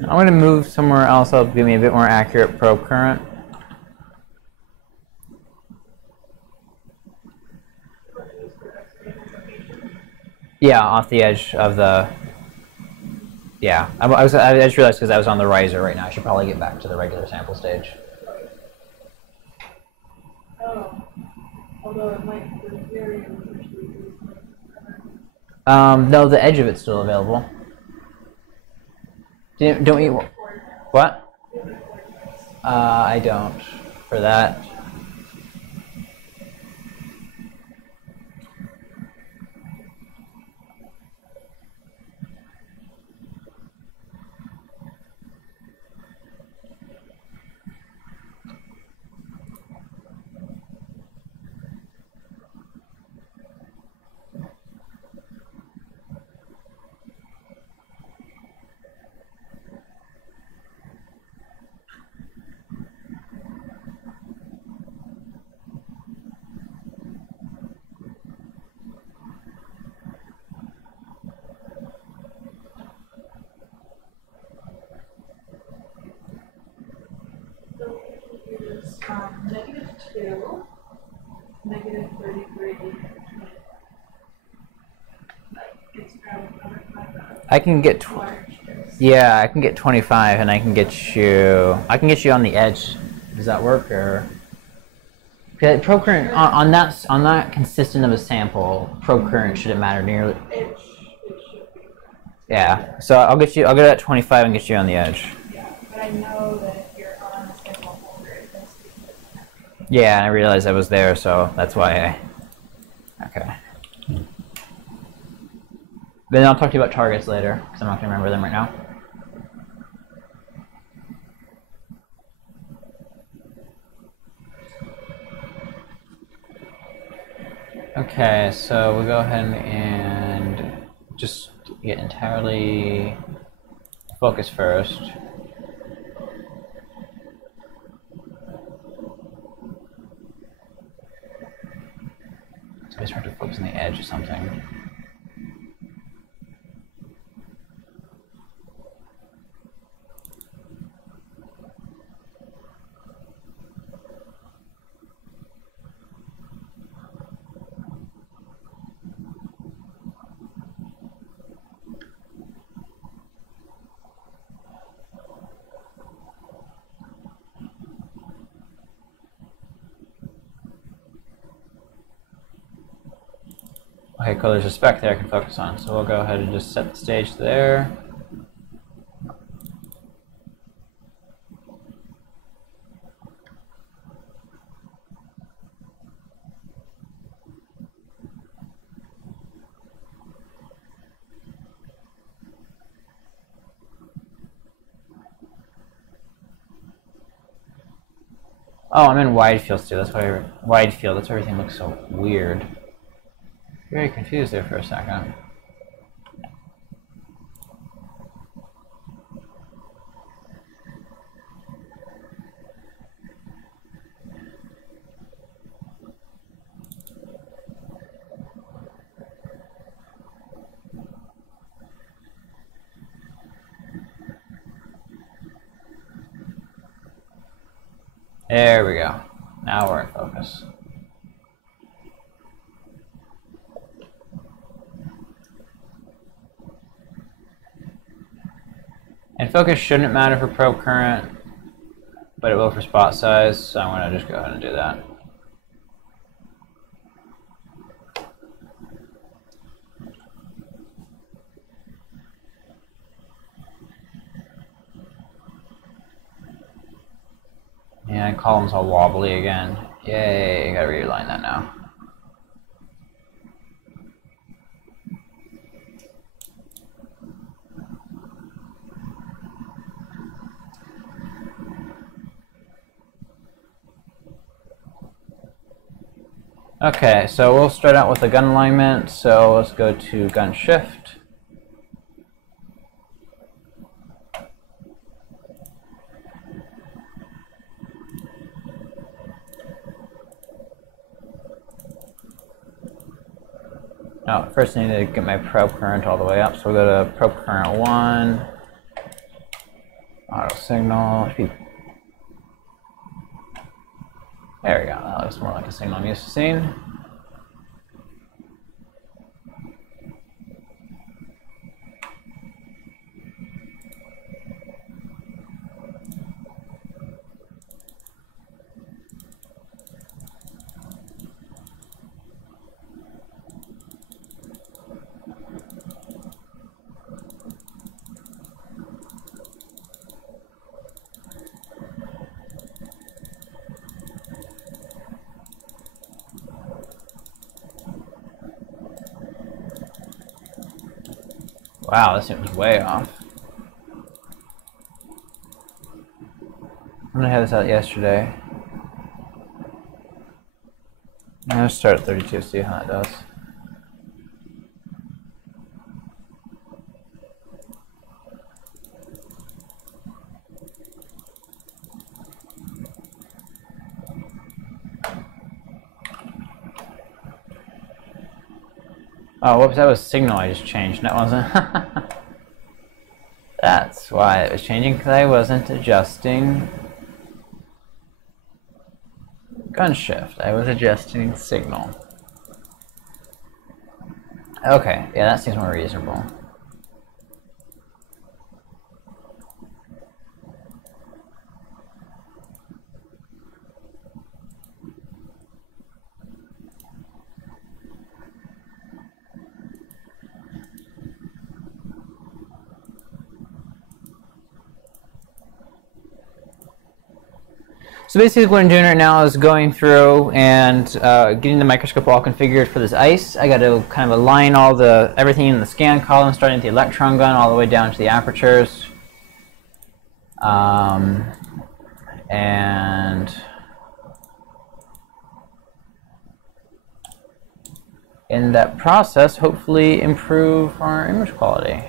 I'm going to move somewhere else that'll give me a bit more accurate probe current. Yeah, off the edge of the... Yeah, I just realized because I was on the riser right now, I should probably get back to the regular sample stage. Oh, although it might be very no, the edge of it's still available. Don't you... What? I don't for that. -2, -33. I can get... Yeah, I can get 25 and I can get you... I can get you on the edge. Does that work, or... Probe current, on that consistent of a sample, probe current shouldn't matter nearly... It should be. Yeah, so I'll get at 25 and get you on the edge. Yeah, but I know that if you're on a sample holder, it does be. Yeah, and I realized I was there, so that's why I... Okay. Then I'll talk to you about targets later, because I'm not going to remember them right now. Okay, so we'll go ahead and just get entirely focused first. I start to focus on the edge or something. Okay, cool, there's a speck there I can focus on, so we'll go ahead and just set the stage there. Oh, I'm in wide field too, that's why wide field, that's why everything looks so weird. Very confused there for a second. There we go. Now we're in focus. And focus shouldn't matter for probe current, but it will for spot size, so I'm going to just go ahead and do that. And column's all wobbly again. Yay, gotta realign that now. Okay, so we'll start out with the gun alignment, so let's go to gun shift. Oh, first I need to get my probe current all the way up, so we'll go to probe current 1, auto signal. There we go, that looks more like a signal I'm used to seeing. Wow, this seems way off. I'm gonna have this out yesterday. I'm gonna start at 32, see how that does. Oh, whoops, that was signal I just changed, that wasn't. That's why it was changing, because I wasn't adjusting gun shift. I was adjusting signal. Okay, yeah, that seems more reasonable. So basically what I'm doing right now is going through and getting the microscope all configured for this ice. I got to kind of align everything in the scan column, starting at the electron gun all the way down to the apertures. And in that process, hopefully improve our image quality.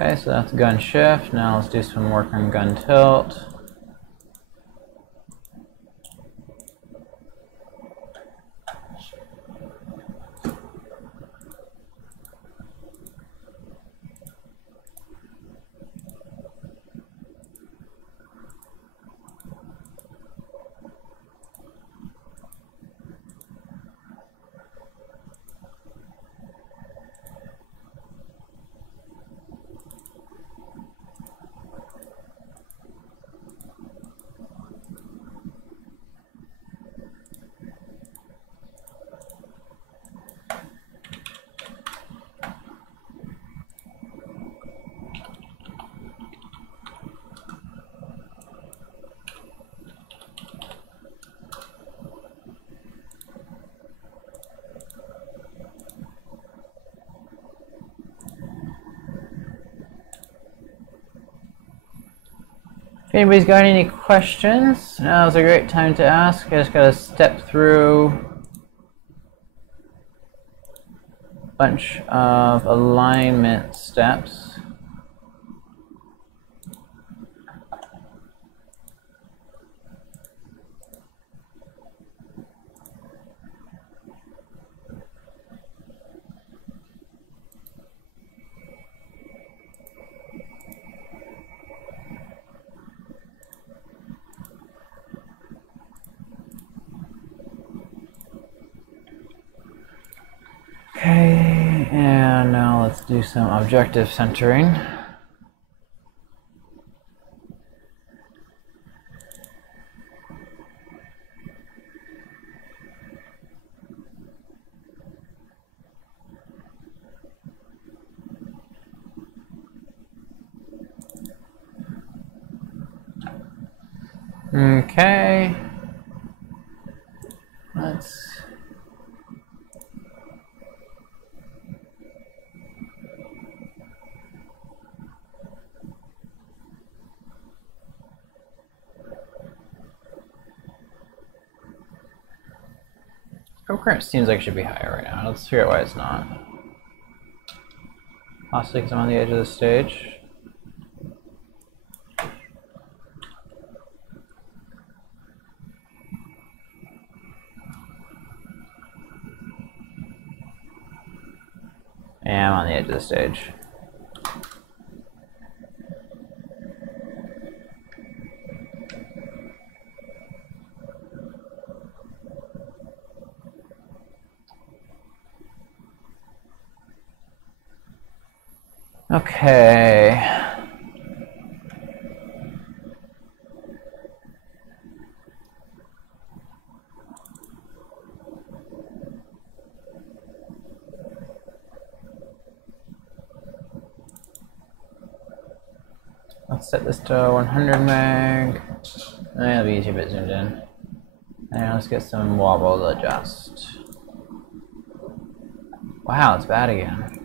Okay, so that's gun shift. Now let's do some work on gun tilt. If anybody's got any questions, now's a great time to ask. I just gotta step through a bunch of alignment steps. Okay, and now let's do some objective centering. Okay, let's current seems like it should be higher right now. Let's figure out why it's not. Possibly because I'm on the edge of the stage. Yeah, I'm on the edge of the stage. Okay. Let's set this to 100 meg. That'll be easier, but zoomed in. And let's get some wobble to adjust. Wow, it's bad again.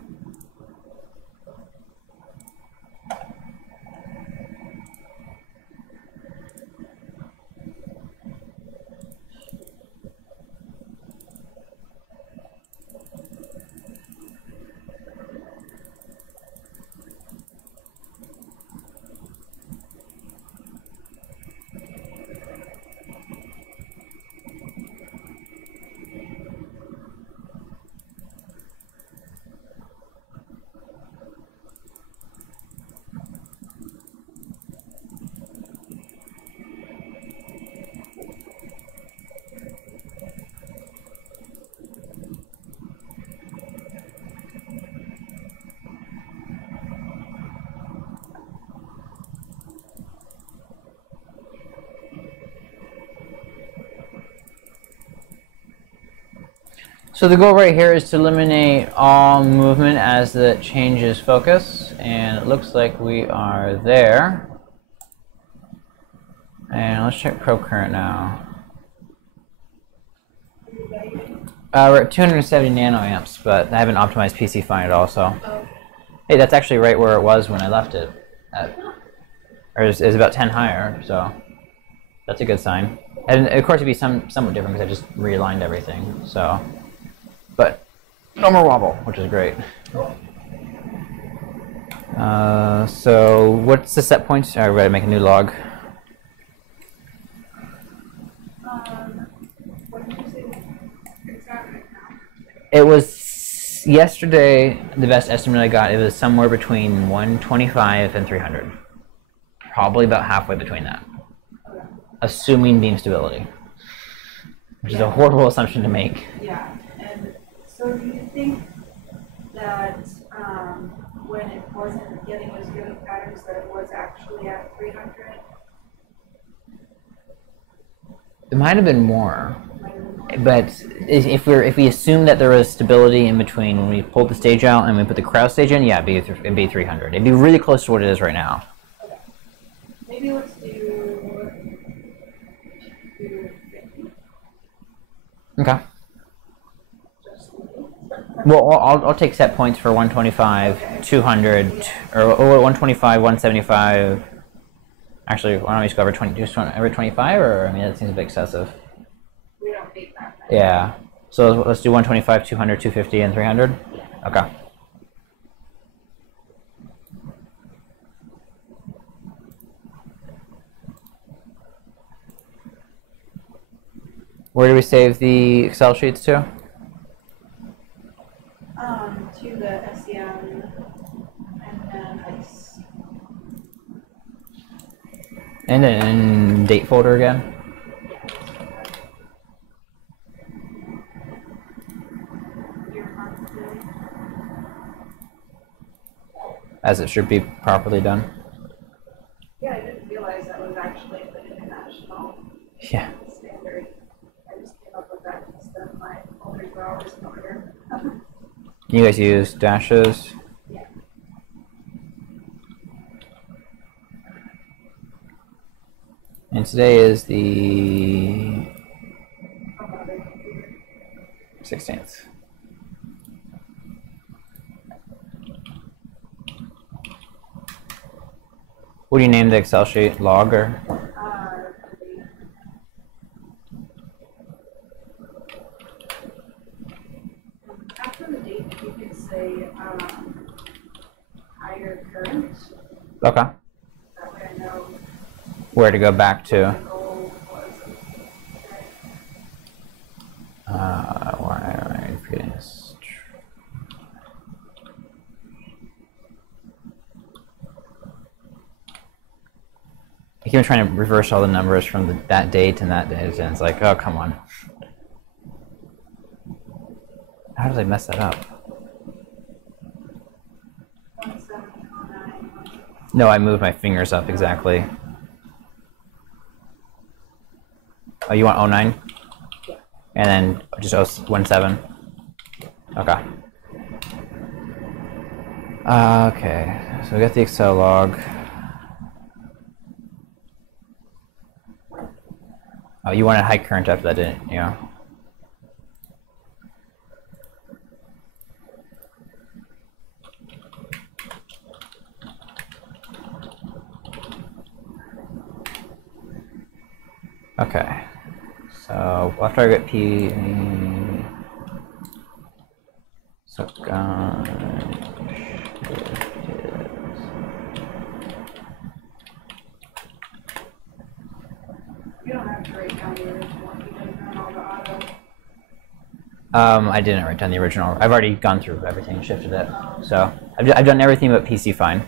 So the goal right here is to eliminate all movement as it changes focus, and it looks like we are there. And let's check probe current now. We're at 270 nanoamps, but I haven't optimized PC Find also. Hey, that's actually right where it was when I left it. Or is about 10 higher, so that's a good sign. And of course it'd be somewhat different because I just realigned everything, so. But no more wobble, which is great. So what's the set points? I gotta make a new log. What did you say it's at right now? It was yesterday, the best estimate I got, it was somewhere between 125 and 300. Probably about halfway between that. Okay. Assuming beam stability. Which is a horrible assumption to make. Yeah, and so do you think that when it wasn't getting as good of patterns that it was actually at 300? It might have been more. But if we assume that there was stability in between when we pulled the stage out and we put the crowd stage in, yeah, it'd be 300. It'd be really close to what it is right now. Okay. Maybe let's do 50. Okay. Just Well, I'll take set points for 125, okay. 200, or 125, 175. Actually, why don't we just go over 25? Or I mean, that seems a bit excessive. We don't need that. Yeah. So let's do 125, 200, 250, and 300. Okay. Where do we save the Excel sheets to? To the SEM and then ICE. And then date folder again. As it should be properly done. Yeah, I didn't realize that was actually the international Yeah. standard. I just came up with that instead of my folders were always in order. You guys use dashes. Yeah. And today is the 16th. What do you name the Excel sheet? Log or? After the date, you could say higher current. Okay. That way I know Where to go back to? the goal was. Why am I repeating this? I keep trying to reverse all the numbers from that date and that date, and it's like, oh, come on. How did I mess that up? 1709. No, I moved my fingers up exactly. Oh, you want 09? Yeah. And then just 17? Okay. Okay, so we got the Excel log. Oh, you wanted high current after that, didn't you? Okay, so after I get P, so You don't have to write down the original. You just run all the auto. I didn't write down the original. I've already gone through everything and shifted it. So I've done everything but PC fine.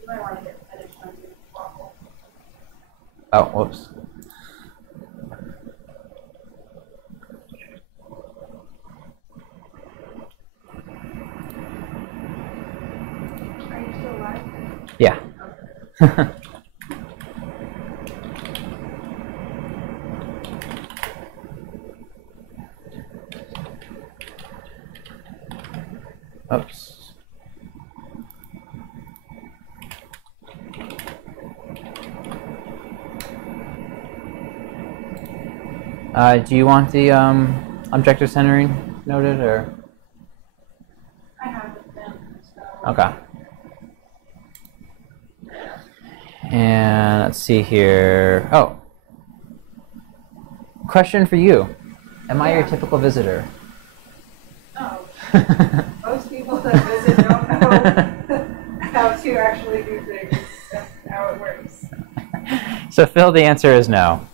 You might want to get finished on the waffle. Oh, whoops. Are you still alive? Yeah. Oops. Do you want the objective centering noted, or? I haven't been, so. Okay. And let's see here. Oh. Question for you. Am I your Yeah. typical visitor? Oh. Most people that visit don't know to actually do things. That's how it works. So Phil, the answer is no.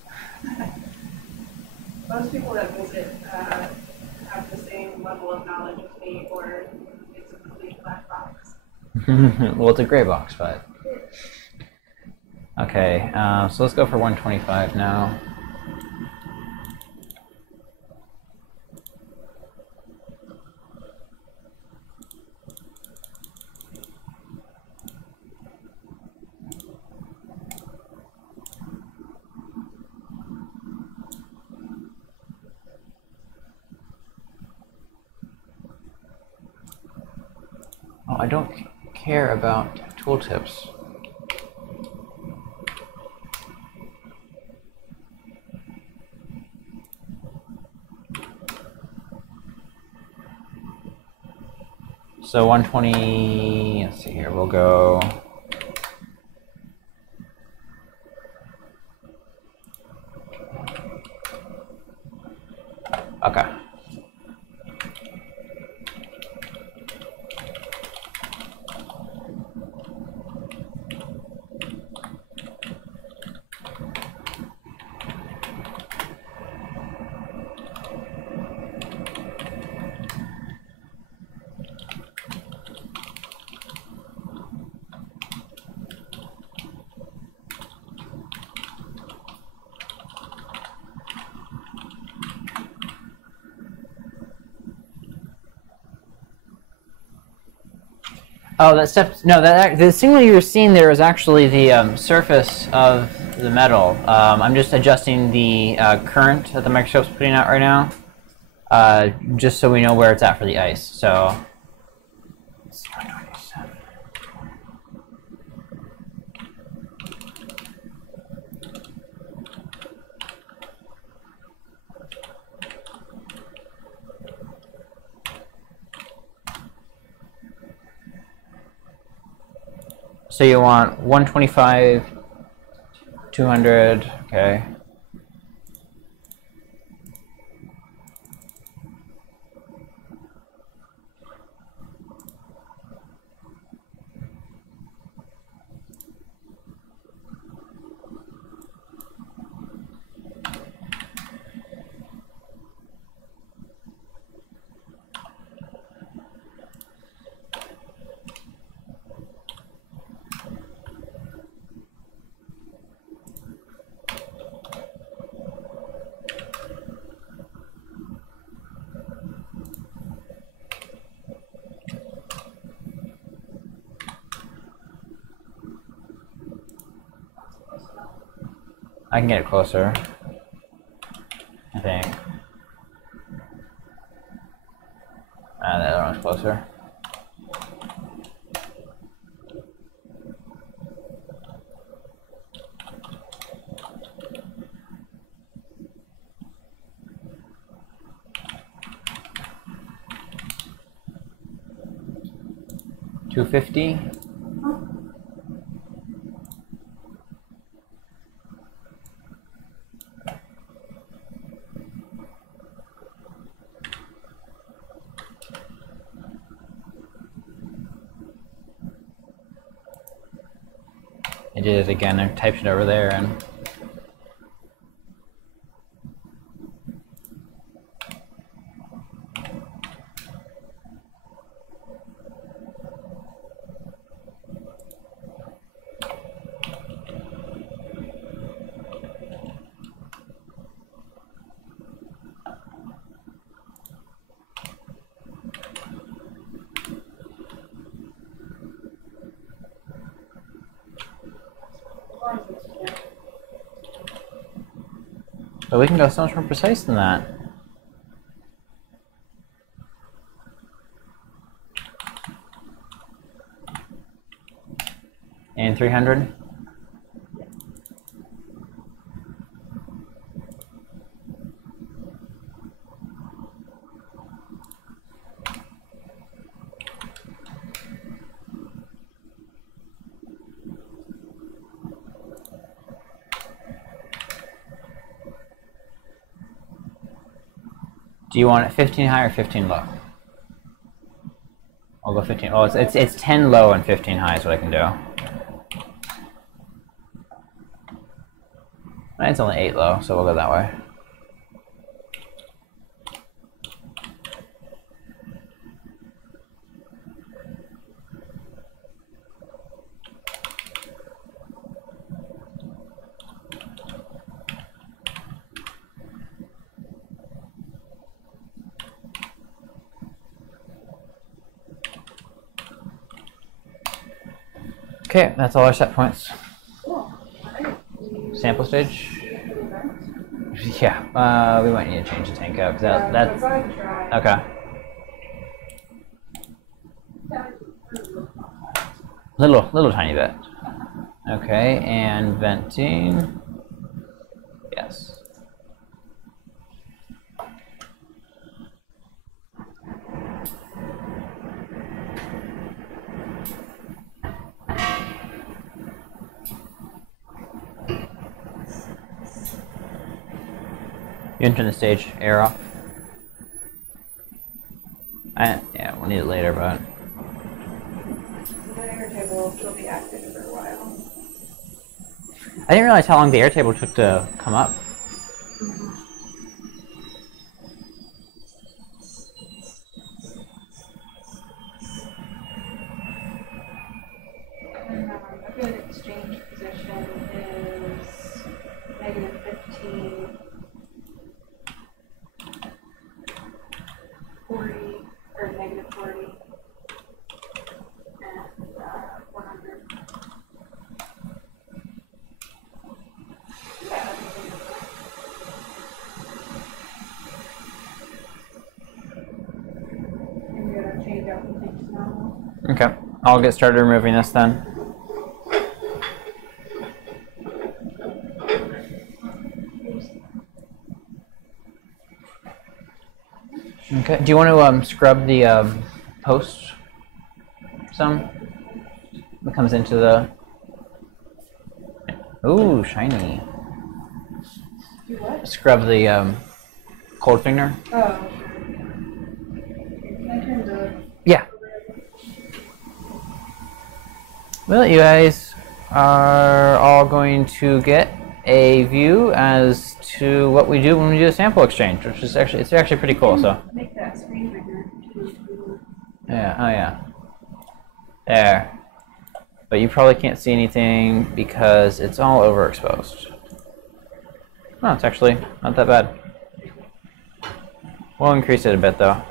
Most people that visit have the same level of knowledge as me, or it's a complete black box. Well, it's a gray box, but... Okay, so let's go for 125 now. Oh, I don't care about tooltips. So 120, let's see here, we'll go... Okay. Oh, that step, no, the signal you were seeing there is actually the surface of the metal. I'm just adjusting the current that the microscope's putting out right now, just so we know where it's at for the ice. So, 0.27. So you want 125, 200, okay. I can get it closer, I think. The other one's closer. $250. I did it again. I typed it over there and. But we can go so much more precise than that. And 300. Do you want it 15 high or 15 low? I'll go Well, 15. Oh, it's 10 low and 15 high is what I can do. It's only 8 low, so we'll go that way. Okay, that's all our set points. Cool. Alright. Sample stage? Yeah, we might need to change the tank out. That's okay. Little tiny bit. Okay, and venting. Yes. You enter the stage, air off. Yeah, we'll need it later, but. The air table will be active for a while. I didn't realize how long the air table took to come up. And a good exchange position is -15, 40, or -40, and 100. Yeah, I'm gonna change out the things now. Okay, I'll get started removing this then. Okay, do you want to scrub the post some? It comes into the. Ooh, shiny. Do what? Scrub the cold finger. Oh, sure. Can I turn the... Yeah. Well, you guys are all going to get a view as to what we do when we do a sample exchange, which is actually pretty cool. So. Make that screen bigger. Yeah. Oh yeah. There. But you probably can't see anything because it's all overexposed. Oh, it's actually not that bad. We'll increase it a bit though.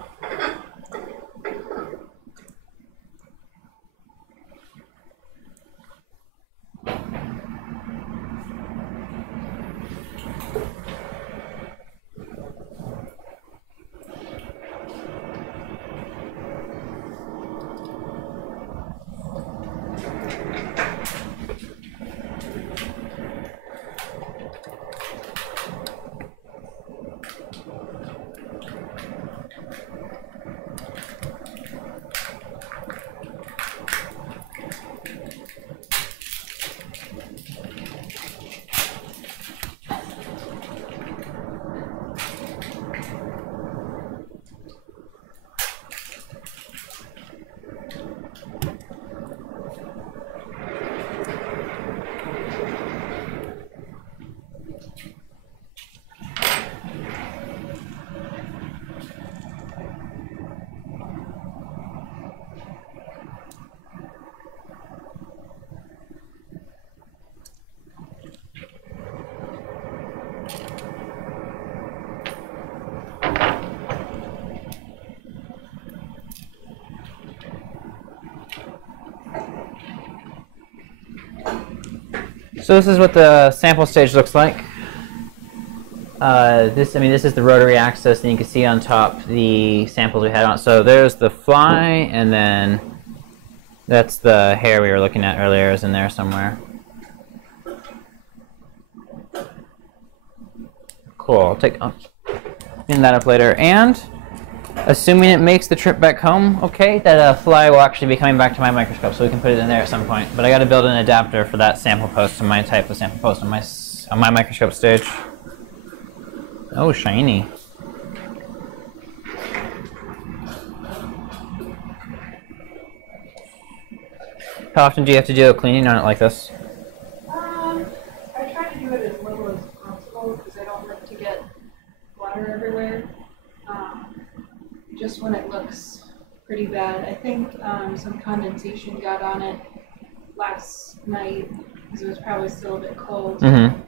So this is what the sample stage looks like. This is the rotary axis, and you can see on top the samples we had on. So there's the fly, and then that's the hair we were looking at earlier is in there somewhere. Cool. I'll clean that up later. And assuming it makes the trip back home, okay, that fly will actually be coming back to my microscope, so we can put it in there at some point. But I got to build an adapter for that sample post and my type of sample post on my microscope stage. Oh, shiny. How often do you have to do a cleaning on it like this? I try to do it as little as possible because I don't like to get water everywhere. Just when it looks pretty bad. I think some condensation got on it last night because it was probably still a bit cold. Mm-hmm.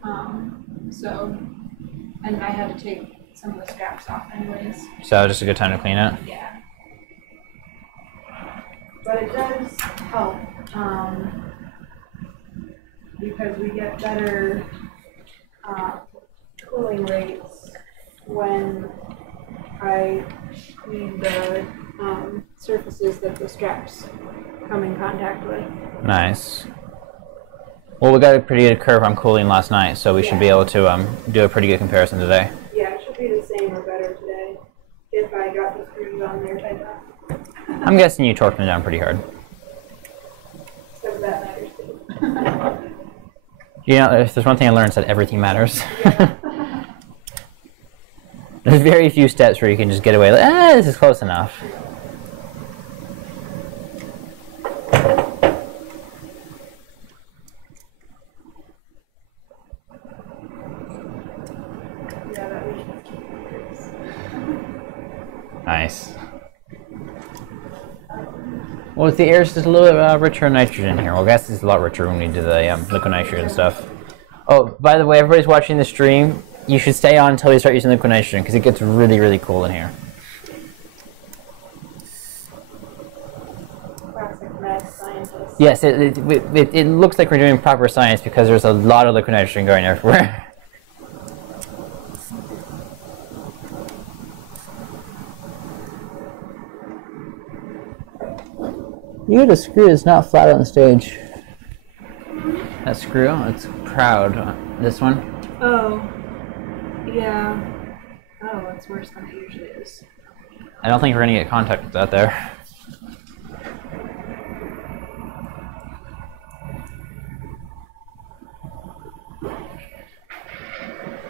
And I had to take some of the straps off anyways. So just a good time to clean it? Yeah. But it does help because we get better cooling rates when I clean the surfaces that the straps come in contact with. Nice. Well, we got a pretty good curve on cooling last night, so we should be able to do a pretty good comparison today. Yeah, it should be the same or better today if I got the screws on there tight enough. I'm guessing you torqued them down pretty hard. So that matters too. You know, if there's one thing I learned, it's that everything matters. Yeah. There's very few steps where you can just get away like, this is close enough. Yeah, that was just Nice. Well, with the air, it's just a little bit richer in nitrogen here. Well, gas is a lot richer when we do the liquid nitrogen stuff. Oh, by the way, everybody's watching the stream. You should stay on until you start using liquid nitrogen because it gets really, really cool in here. classic mad scientist. Yes, it looks like we're doing proper science because there's a lot of liquid nitrogen going everywhere. You had a screw that's not flat on the stage. That screw, it's proud. This one? Oh, yeah. Oh, it's worse than it usually is. I don't think we're going to get contact with that there.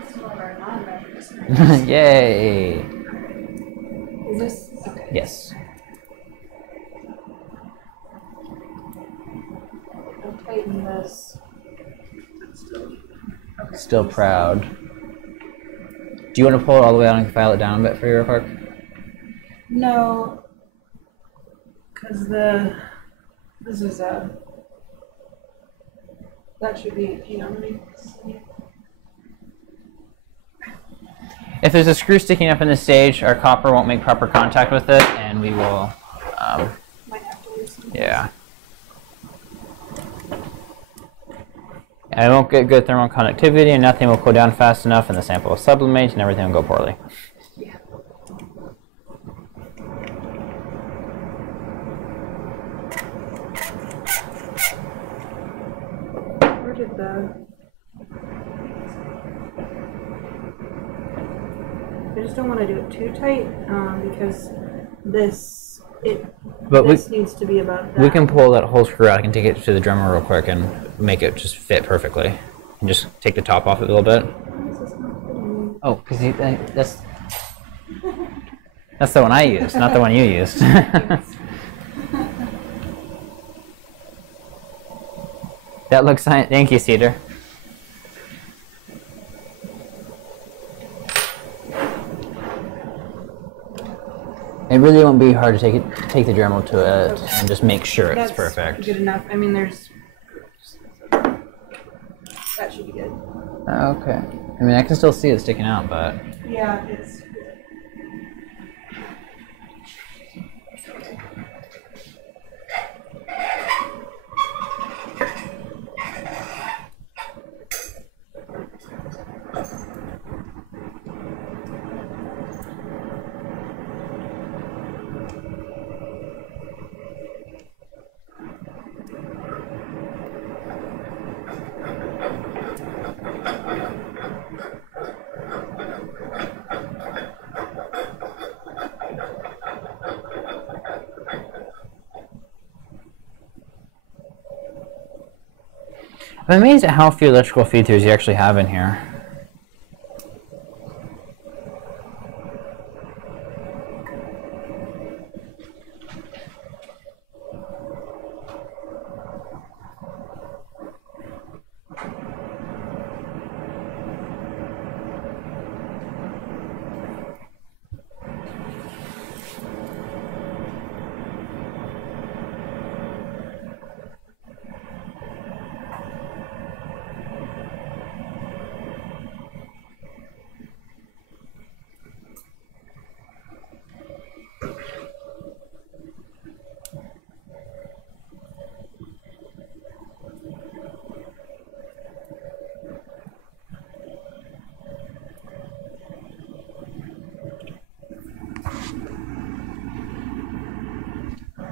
It's one of our non-measured. Yay! Is this? Okay. Yes. I'll tighten this. Okay. Still proud. Do you want to pull it all the way out and file it down a bit for your park? No, because this is a, that should be, hang on, let me see. If there's a screw sticking up in the stage, our copper won't make proper contact with it, and we will, Might have to loosen this. yeah. And we won't get good thermal conductivity, and nothing will cool down fast enough, and the sample will sublimate, and everything will go poorly. Yeah. Where did I just don't want to do it too tight because this needs to be about that. We can pull that whole screw out. I can take it to the drummer real quick and make it just fit perfectly. And just take the top off it a little bit. Why is this not fitting? Oh, because that's the one I used, not the one you used. That looks fine. Thank you, Cedar. It really won't be hard to take the Dremel to it and just make sure it's perfect. Good enough. I mean, that should be good. Okay. I mean, I can still see it sticking out, but Yeah, it's good. I'm amazed at how few electrical feed-throughs you actually have in here.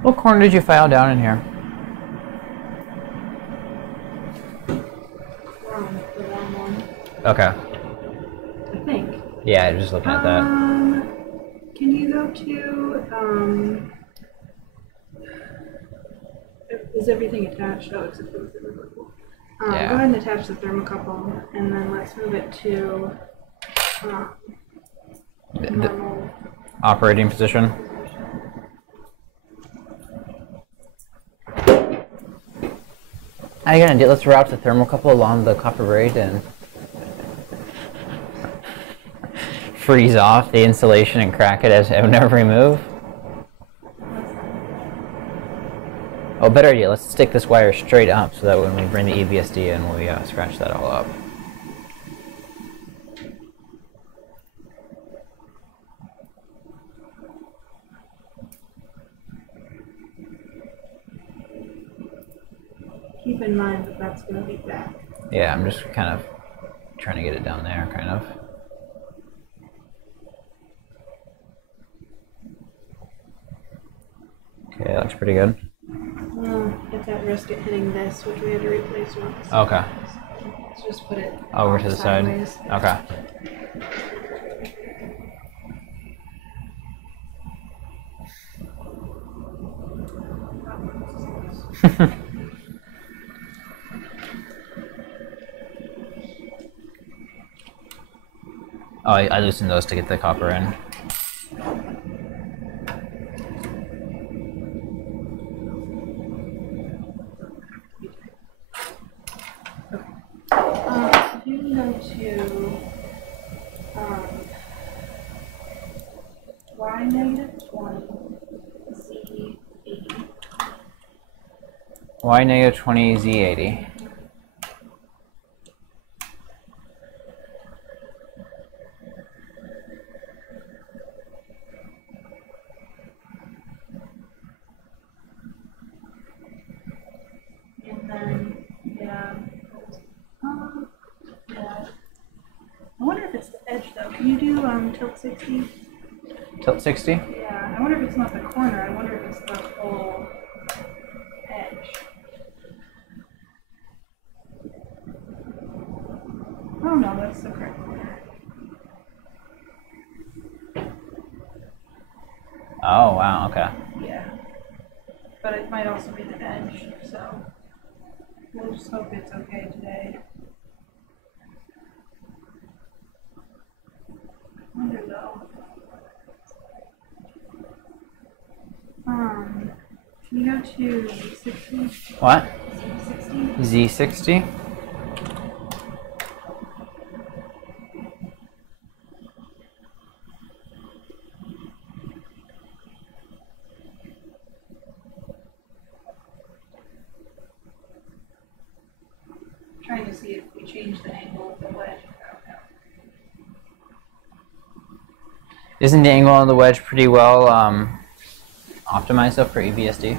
What corner did you file down in here? The wrong one. Okay. I think. Yeah, I'm just looking at that. Can you go to, is everything attached? Oh, except for the thermocouple. Yeah. Go ahead and attach the thermocouple, and then let's move it to normal operating position. How are you gonna do? Let's route the thermocouple along the copper braid and freeze off the insulation and crack it as whenever we move. Oh, better idea. Let's stick this wire straight up so that when we bring the EBSD in, we scratch that all up. Keep in mind that that's going to be back. Yeah, I'm just kind of trying to get it down there, kind of. Okay, that looks pretty good. It's at risk of hitting this, which we had to replace once. Okay. Let's just put it over to the sideways. side. Okay. Oh, I loosened those to get the copper in. You can go to y negative 20 z 80. Y negative 20 z 80. And then, yeah. Yeah. I wonder if it's the edge though. Can you do tilt 60? Tilt 60? Yeah. I wonder if it's not the corner. I wonder if it's the whole edge. Oh no, that's the correct corner. Oh, wow, okay. Yeah. But it might also be the edge, so we'll just hope it's okay today. I wonder though. Can you go to Z60? What? Z60? Z60? Trying to see if we change the angle of the wedge. Isn't the angle on the wedge pretty well optimized up for EBSD?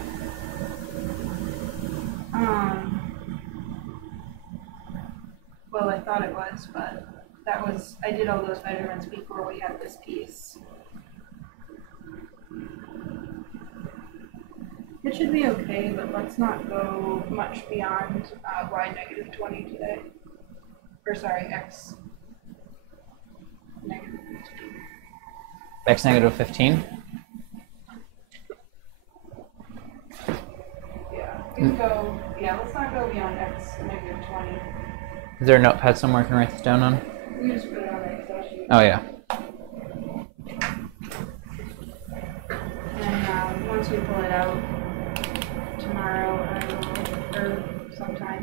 Well, I thought it was, but that was, I did all those measurements before we had this piece. It should be okay, but let's not go much beyond y negative 20 today. Or sorry, x negative 15. X negative 15? Yeah, we can go, yeah, let's not go beyond x negative 20. Is there a notepad somewhere I can write this down on? We can just put it on the Excel sheet. Oh, yeah. And once we pull it out tomorrow, or sometime,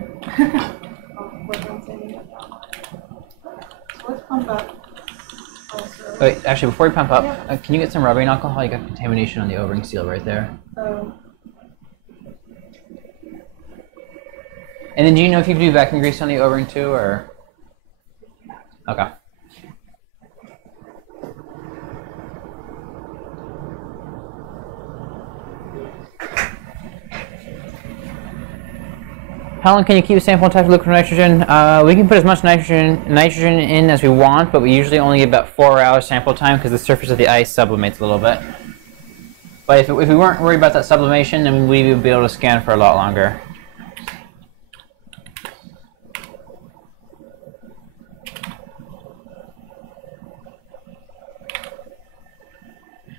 I'll work on sending it down. So let's pump up also. Wait, actually, before we pump up, Yeah. can you get some rubbing alcohol? You got contamination on the O-ring seal right there. Oh. And then do you know if you can do vacuum grease on the O-ring too, or? Okay. How long can you keep a sample intact with liquid nitrogen? We can put as much nitrogen in as we want, but we usually only get about 4 hours sample time because the surface of the ice sublimates a little bit. But if we weren't worried about that sublimation, then we would be able to scan for a lot longer.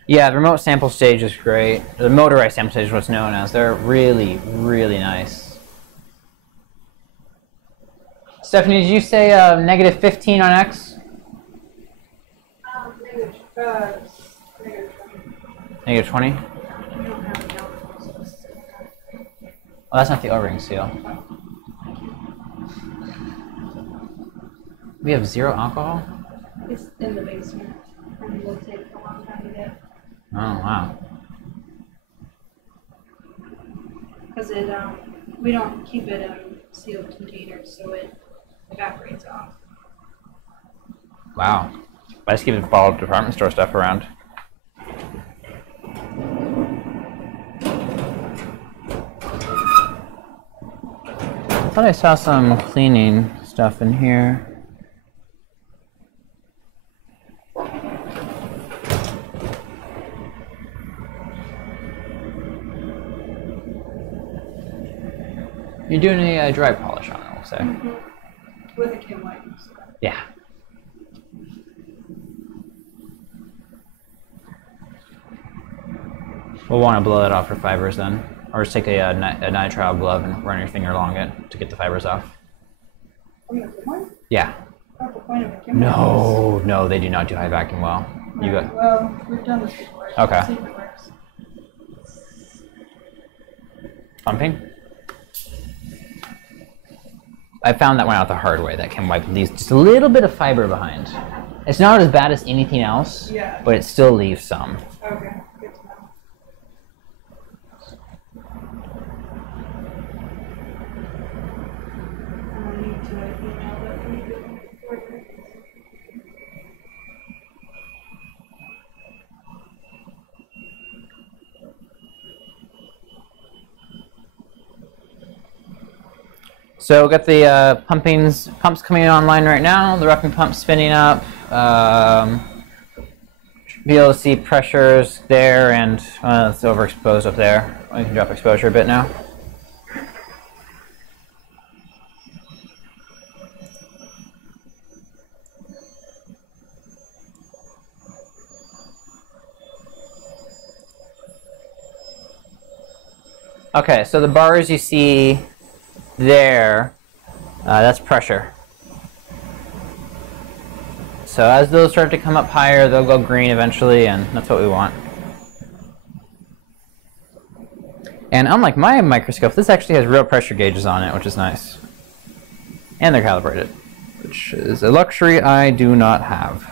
Yeah, the remote sample stage is great. The motorized sample stage is what's known as. They're really, really nice. Stephanie, did you say negative 15 on X? Negative 20? Oh, that's not the O-ring seal. We have 0 alcohol? It's in the basement, and it will take a long time to get. Oh, wow. Because it, we don't keep it in sealed containers, so it evaporates off. Wow. I just keep it bottled department store stuff around. I thought I saw some cleaning stuff in here. You're doing a dry polish on it, we'll say. Mm-hmm. With a Kim wipe. Yeah. We'll want to blow that off for fibers then. Or just take a nitrile glove and run your finger along it to get the fibers off. Yeah. No, they do not do high vacuum well. You got. Well, we've done this before. So okay. See if it works. Pumping? I found that one out the hard way. That can wipe leaves just a little bit of fiber behind. It's not as bad as anything else, yeah, but it still leaves some. Okay, good to know. I need to email that we did before. So got the pumps coming online right now. The roughing pump spinning up. Be able to see pressures there, and it's overexposed up there. We can drop exposure a bit now. Okay, so the bars you see there, that's pressure. So as those start to come up higher, they'll go green eventually, and that's what we want. And unlike my microscope, this actually has real pressure gauges on it, which is nice. And they're calibrated, which is a luxury I do not have.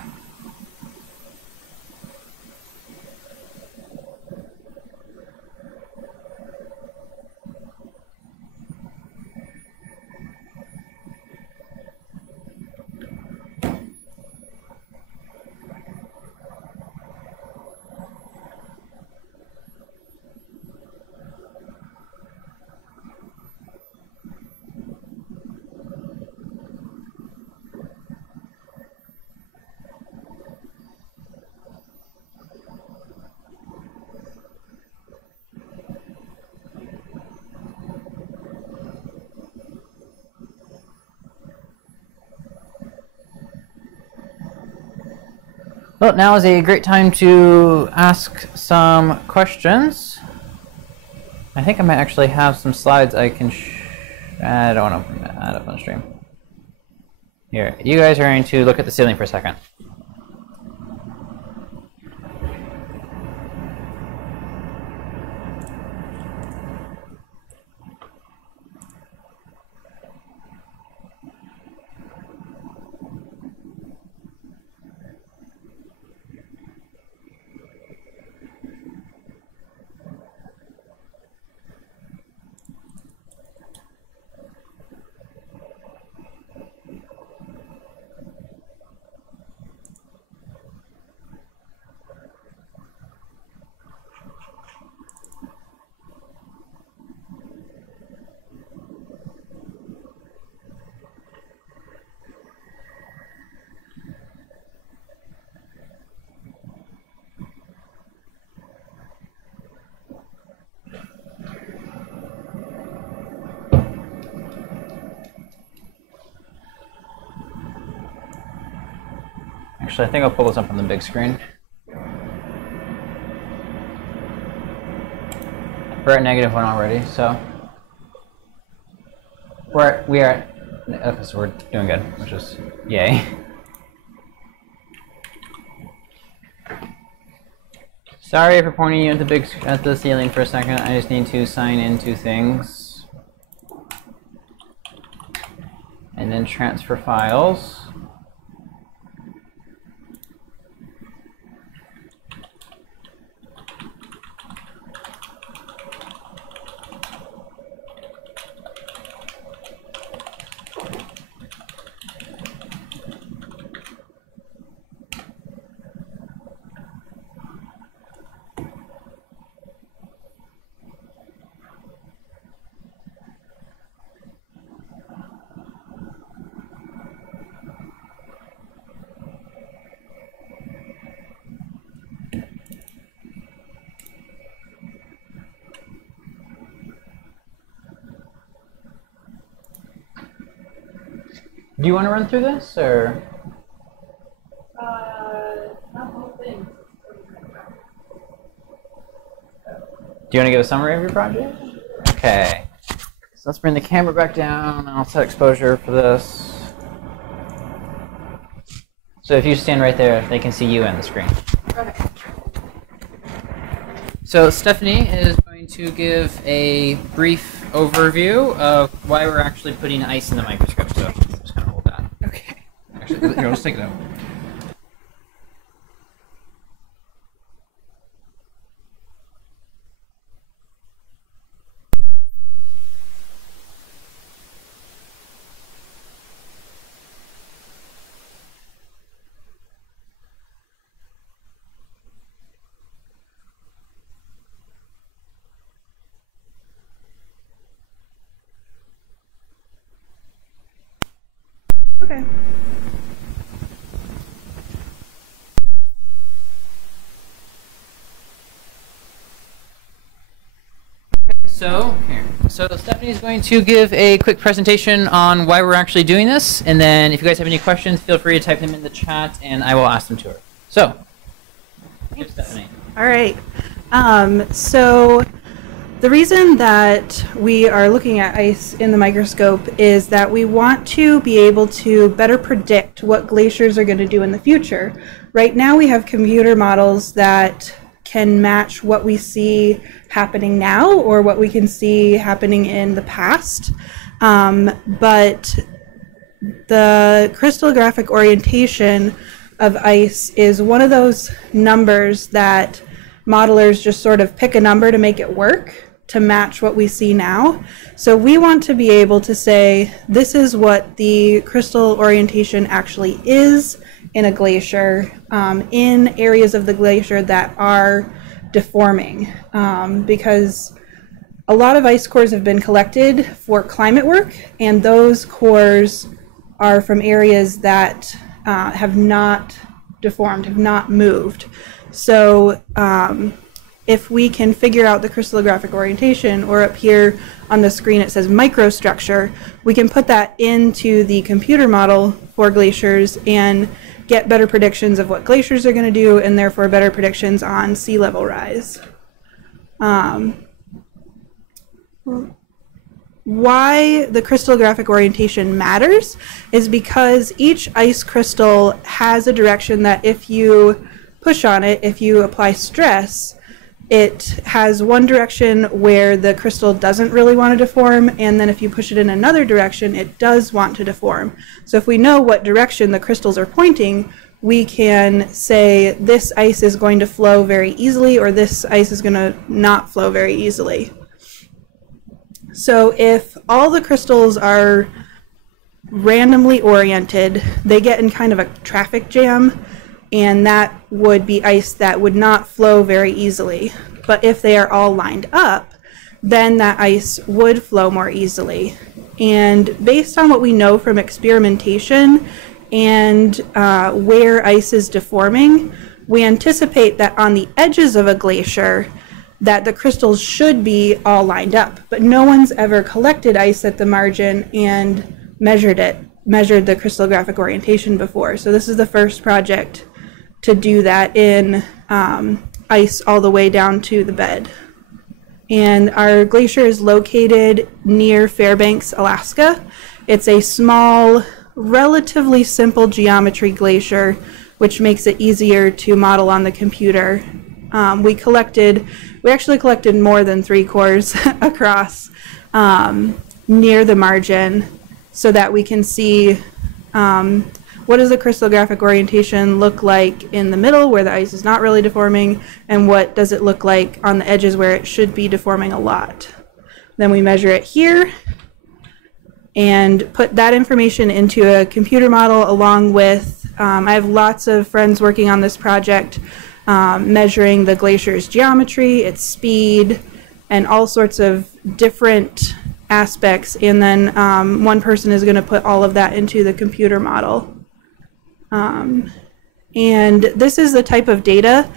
Well, now is a great time to ask some questions. I think I might actually have some slides I can I don't want to add up on stream. Here, you guys are going to look at the ceiling for a second. Actually, I think I'll pull this up on the big screen. We're at -1 already, so we are okay, so we're doing good, which is yay. Sorry for pointing you at the ceiling for a second. I just need to sign into things and then transfer files. Do you want to run through this, or? Not whole thing. Do you want to give a summary of your project? Okay. So let's bring the camera back down. I'll set exposure for this. So if you stand right there, they can see you and the screen. Okay. So Stephanie is going to give a brief overview of why we're actually putting ice in the microscope. So just kind of hold that. Okay. Actually, here, let's take it out. Okay. So Stephanie's going to give a quick presentation on why we're actually doing this, and then if you guys have any questions, feel free to type them in the chat, and I will ask them to her. So, here's Stephanie. All right. So the reason that we are looking at ice in the microscope is that we want to be able to better predict what glaciers are going to do in the future. Right now we have computer models that can match what we see happening now or what we can see happening in the past. But the crystallographic orientation of ice is one of those numbers that modelers just sort of pick a number to make it work to match what we see now. So we want to be able to say this is what the crystal orientation actually is in a glacier, in areas of the glacier that are deforming, because a lot of ice cores have been collected for climate work, and those cores are from areas that have not deformed, have not moved. So if we can figure out the crystallographic orientation, or up here on the screen it says microstructure, we can put that into the computer model for glaciers and get better predictions of what glaciers are going to do, and therefore better predictions on sea level rise. Why the crystallographic orientation matters is because each ice crystal has a direction that if you push on it, if you apply stress, it has one direction where the crystal doesn't really want to deform, and then if you push it in another direction, it does want to deform. So if we know what direction the crystals are pointing, we can say this ice is going to flow very easily, or this ice is going to not flow very easily. So if all the crystals are randomly oriented, they get in kind of a traffic jam, and that would be ice that would not flow very easily. But if they are all lined up, then that ice would flow more easily. And based on what we know from experimentation and where ice is deforming, we anticipate that on the edges of a glacier that the crystals should be all lined up. But no one's ever collected ice at the margin and measured it measured the crystallographic orientation before. So this is the first project to do that in ice all the way down to the bed. And our glacier is located near Fairbanks, Alaska. It's a small, relatively simple geometry glacier, which makes it easier to model on the computer. We actually collected more than 3 cores across near the margin so that we can see what does the crystallographic orientation look like in the middle where the ice is not really deforming, and what does it look like on the edges where it should be deforming a lot. Then we measure it here and put that information into a computer model along with, I have lots of friends working on this project measuring the glacier's geometry, its speed, and all sorts of different aspects, and then one person is going to put all of that into the computer model. And this is the type of data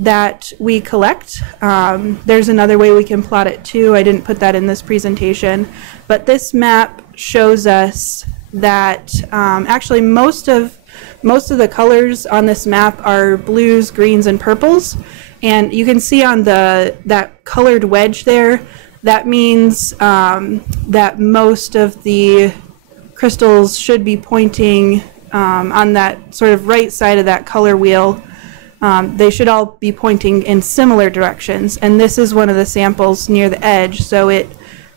that we collect. There's another way we can plot it too. I didn't put that in this presentation, but this map shows us that actually most of the colors on this map are blues, greens, and purples. And you can see on that colored wedge there, that means that most of the crystals should be pointing on that sort of right side of that color wheel. They should all be pointing in similar directions, and this is one of the samples near the edge, so it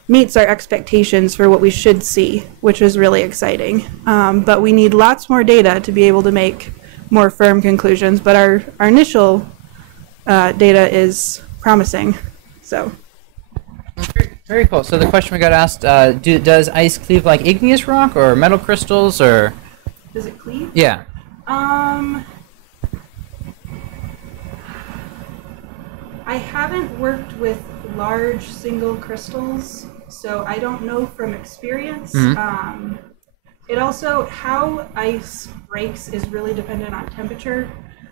meets our expectations for what we should see, which is really exciting. But we need lots more data to be able to make more firm conclusions, but our initial data is promising. So. Very cool. So the question we got asked, does ice cleave like igneous rock or metal crystals, or? Does it cleave? Yeah. I haven't worked with large single crystals, so I don't know from experience. Mm-hmm. It also, how ice breaks is really dependent on temperature.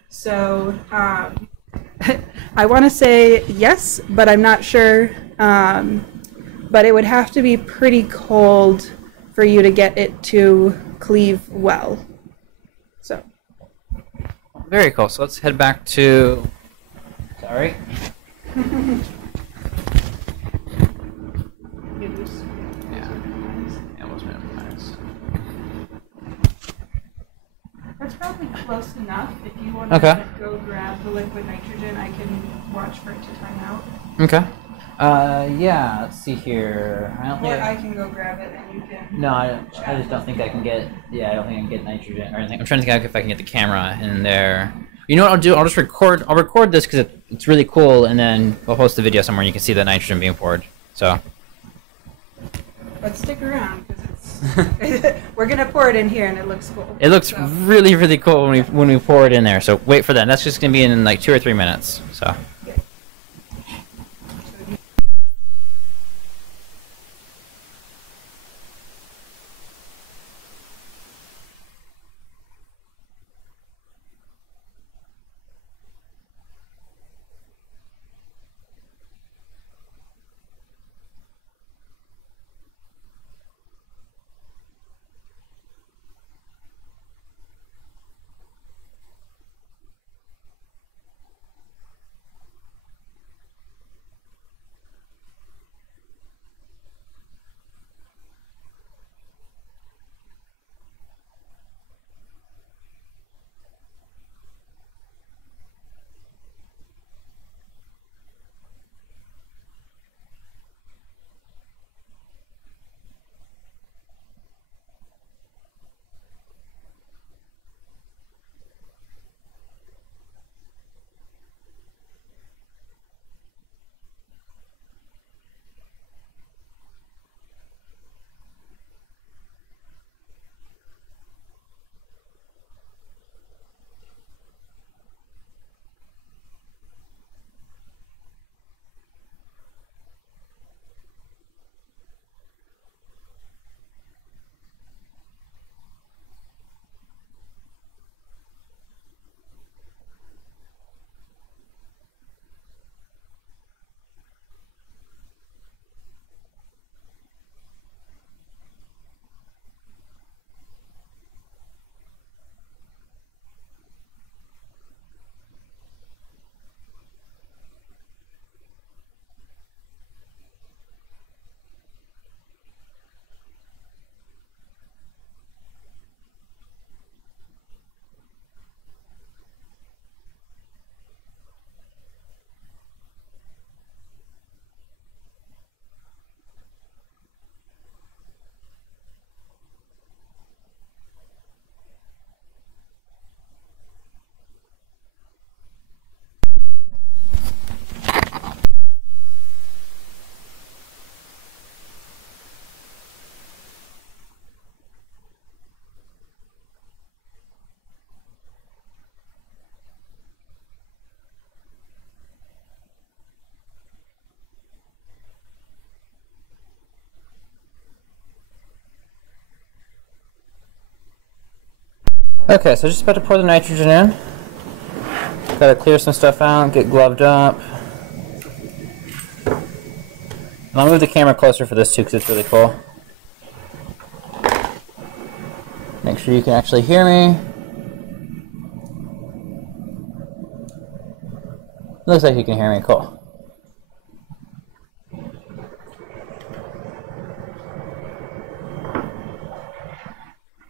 So I want to say yes, but I'm not sure. But it would have to be pretty cold for you to get it to cleave well. So. Very cool. So let's head back to. Sorry. That's probably close enough. If you want to go grab the liquid nitrogen, I can watch for it to time out. Okay. Yeah, let's see here. I can go grab it and you can. No, I just don't think I can get. Yeah, I don't think I can get nitrogen or anything. I'm trying to think if I can get the camera in there. You know what I'll do? I'll just record. I'll record this because it's really cool, and then we'll post the video somewhere. And you can see the nitrogen being poured. So. But stick around because it's. We're gonna pour it in here, and it looks cool. It looks really, really cool when we pour it in there. So wait for that. That's just gonna be in like 2 or 3 minutes. So. Okay, so just about to pour the nitrogen in. Gotta clear some stuff out, get gloved up. And I'll move the camera closer for this too because it's really cool. Make sure you can actually hear me. Looks like you can hear me, cool.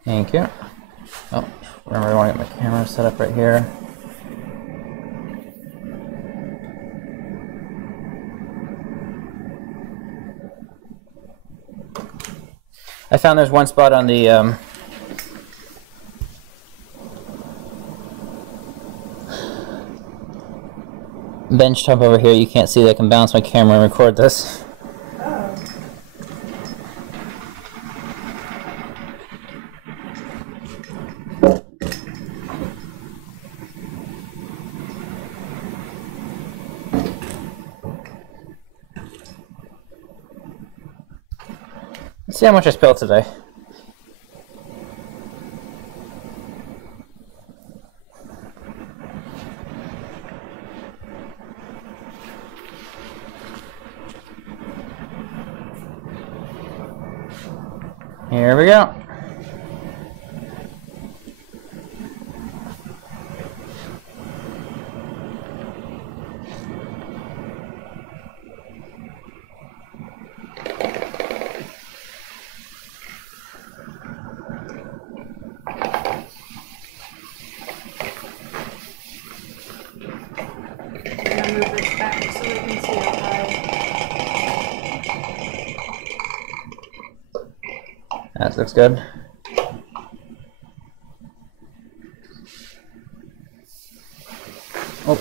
Thank you. Oh, remember I want to get my camera set up right here. I found there's one spot on the bench top over here you can't see that I can bounce my camera and record this. Oh. Let's see how much I spilled today. Here we go. Move this back so we can see it high. That looks good. Oh.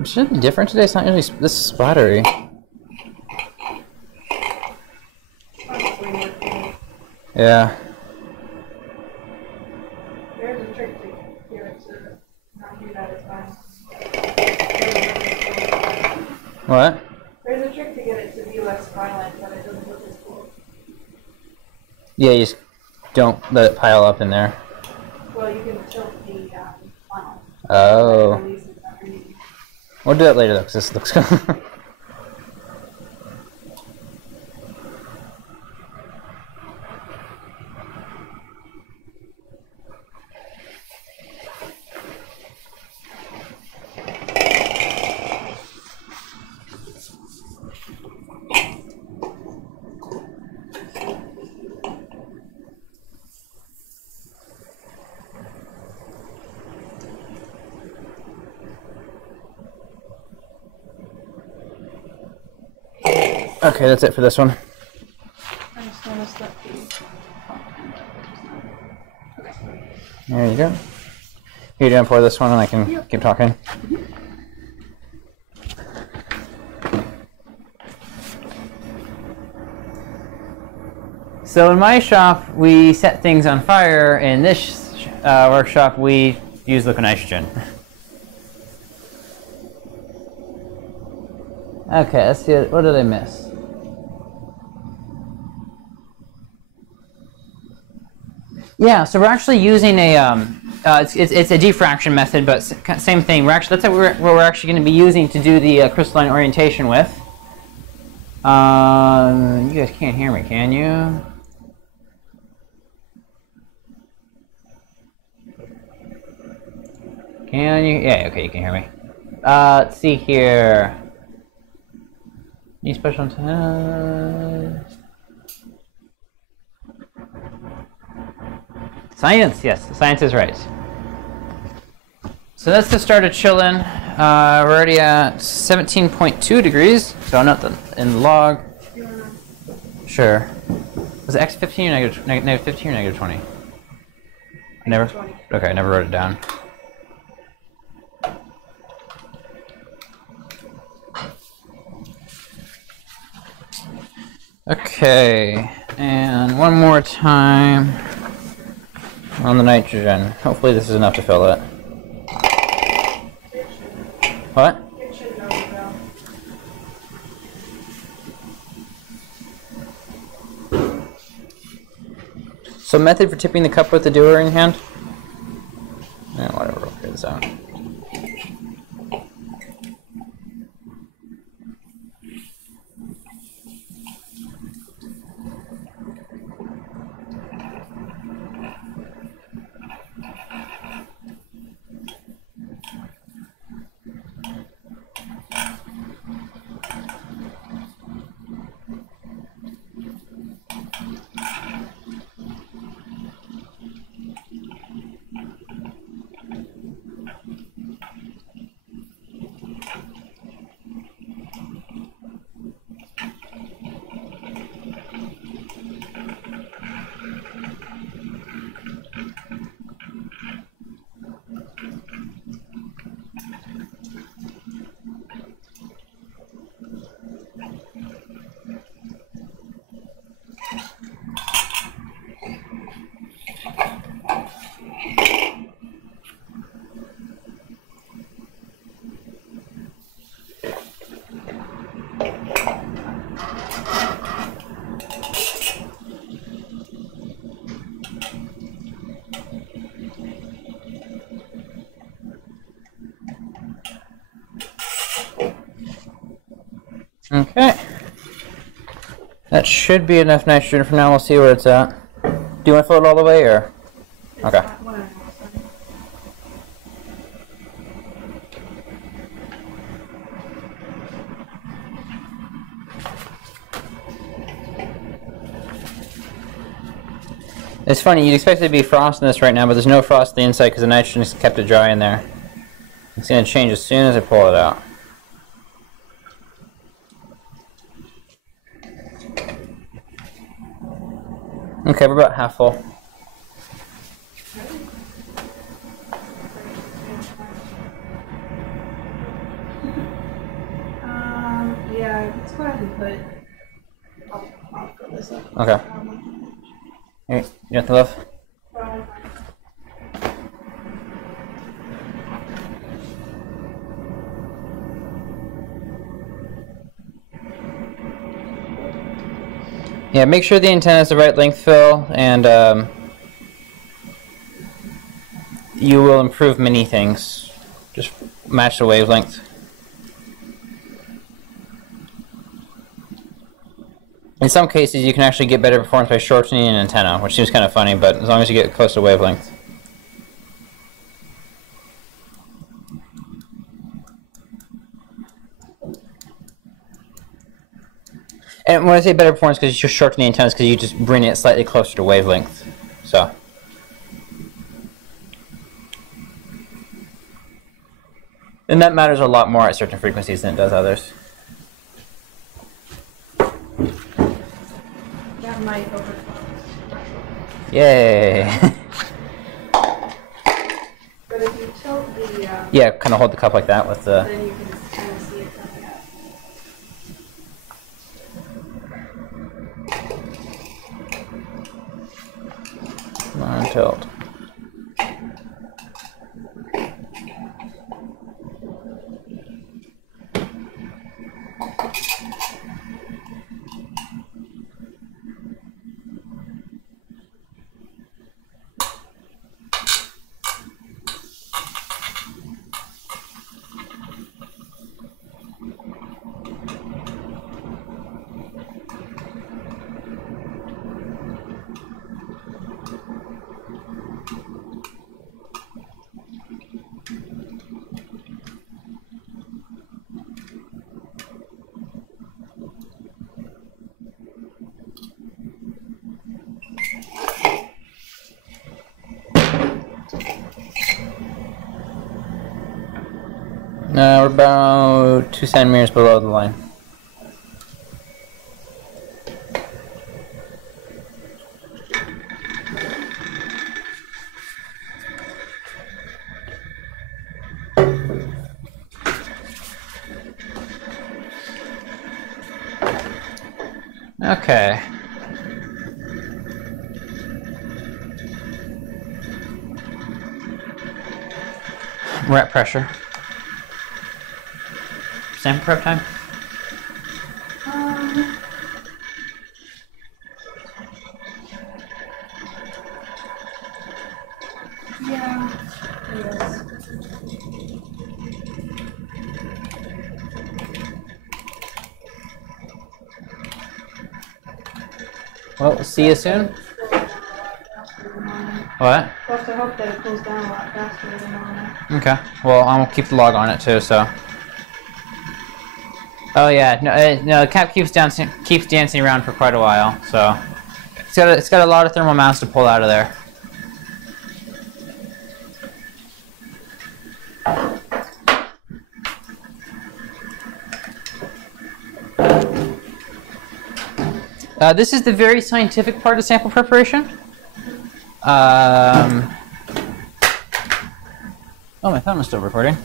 It should be different today. It's not usually this splattery. Yeah. There's a trick to get it to not do that as fast. What? There's a trick to get it to be less violent, but it doesn't look as cool. Yeah, you just don't let it pile up in there. Well, you can tilt the funnel. Oh. It releases underneath. We'll do that later though, because this looks good. Okay, that's it for this one. I just noticed that There you go. You're gonna pour this one and I can keep talking. So in my shop, we set things on fire. In this workshop, we use liquid nitrogen. Okay, let's see. What did I miss? Yeah, so we're actually using a it's a diffraction method, but same thing. That's what we're actually going to be using to do the crystalline orientation with. You guys can't hear me, can you? Can you? Yeah, okay, you can hear me. Let's see here. Any special science, yes, science is right. So that's the start of chilling. We're already at 17.2 degrees, so not in the log. Sure. Was it X 15 or negative 15 or negative 20? I never. 20. Okay, I never wrote it down. Okay, and one more time on the nitrogen. Hopefully this is enough to fill it. What? It should know though. So method for tipping the cup with the doer in hand? Whatever, we'll figure this out. Okay. That should be enough nitrogen for now. We'll see where it's at. Do you want to fill it all the way, or? Okay. It's funny, you'd expect it to be frost in this right now, but there's no frost on the inside because the nitrogen has kept it dry in there. It's going to change as soon as I pull it out. Okay, we're about half full. Yeah, let's go ahead and put. I'll fill this up. Okay. Here, you got the love? Yeah, make sure the antenna is the right length, Phil, and you will improve many things. Just match the wavelength. In some cases, you can actually get better performance by shortening an antenna, which seems kind of funny, but as long as you get close to wavelength. And when I say better performance, because you just shorten the antennas, because you just bring it slightly closer to wavelength. So. And that matters a lot more at certain frequencies than it does others. That might overflow. Yay! But if you tilt the yeah, kind of hold the cup like that with the. then you can kind of see it coming up. Come on, tilt. We're about 2 centimeters below the line. Okay. We're at pressure. Sample prep time? Well, see you soon. What? We'll have to hope that it cools down a lot faster than normal. Okay. Well, I'll keep the log on it too. So. Oh yeah, no, the cap keeps dancing around for quite a while. So it's got a lot of thermal mass to pull out of there. This is the very scientific part of sample preparation. Oh, my phone is still recording.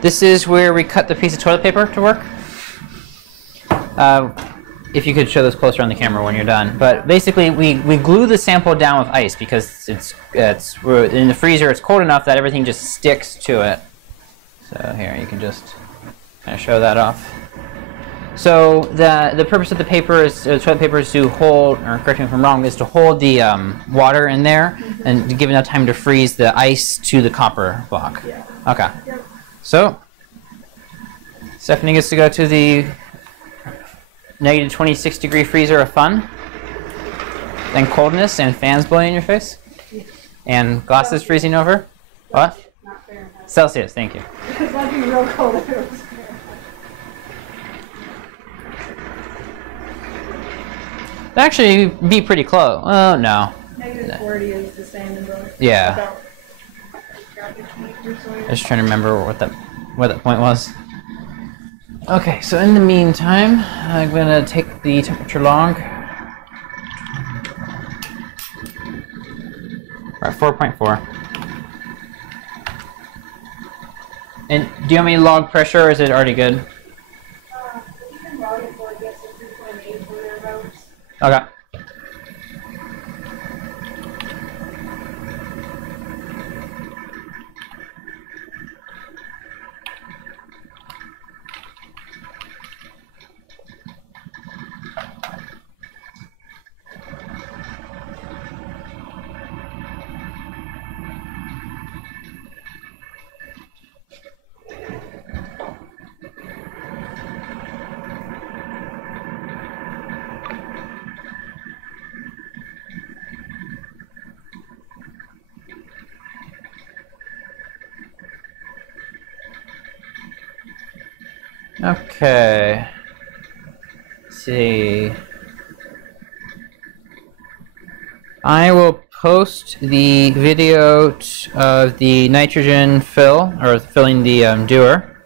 This is where we cut the piece of toilet paper to work. If you could show this closer on the camera when you're done. But basically, we glue the sample down with ice because it's in the freezer. It's cold enough that everything just sticks to it. So here, you can just kind of show that off. So the purpose of the paper is toilet paper is to hold, or correct me if I'm wrong, is to hold the water in there and to give enough time to freeze the ice to the copper block. Yeah. Okay. Yep. So Stephanie gets to go to the negative 26-degree freezer of fun, then coldness and fans blowing in your face, and glasses freezing over. What? Not Fahrenheit. Celsius. Thank you. Because that'd be real cold if it was Fahrenheit. That'd actually be pretty close. Oh no. Negative 40 is the same in both. Yeah. About garbage heat or so. I was trying to remember what that point was. Okay, so in the meantime, I'm gonna take the temperature log. We're at 4.4. And do you want me to log pressure, or is it already good? You can log it for, I guess, a 3.8 or thereabouts. Okay. Okay. Let's see. I will post the video of the nitrogen fill, or filling the dewar,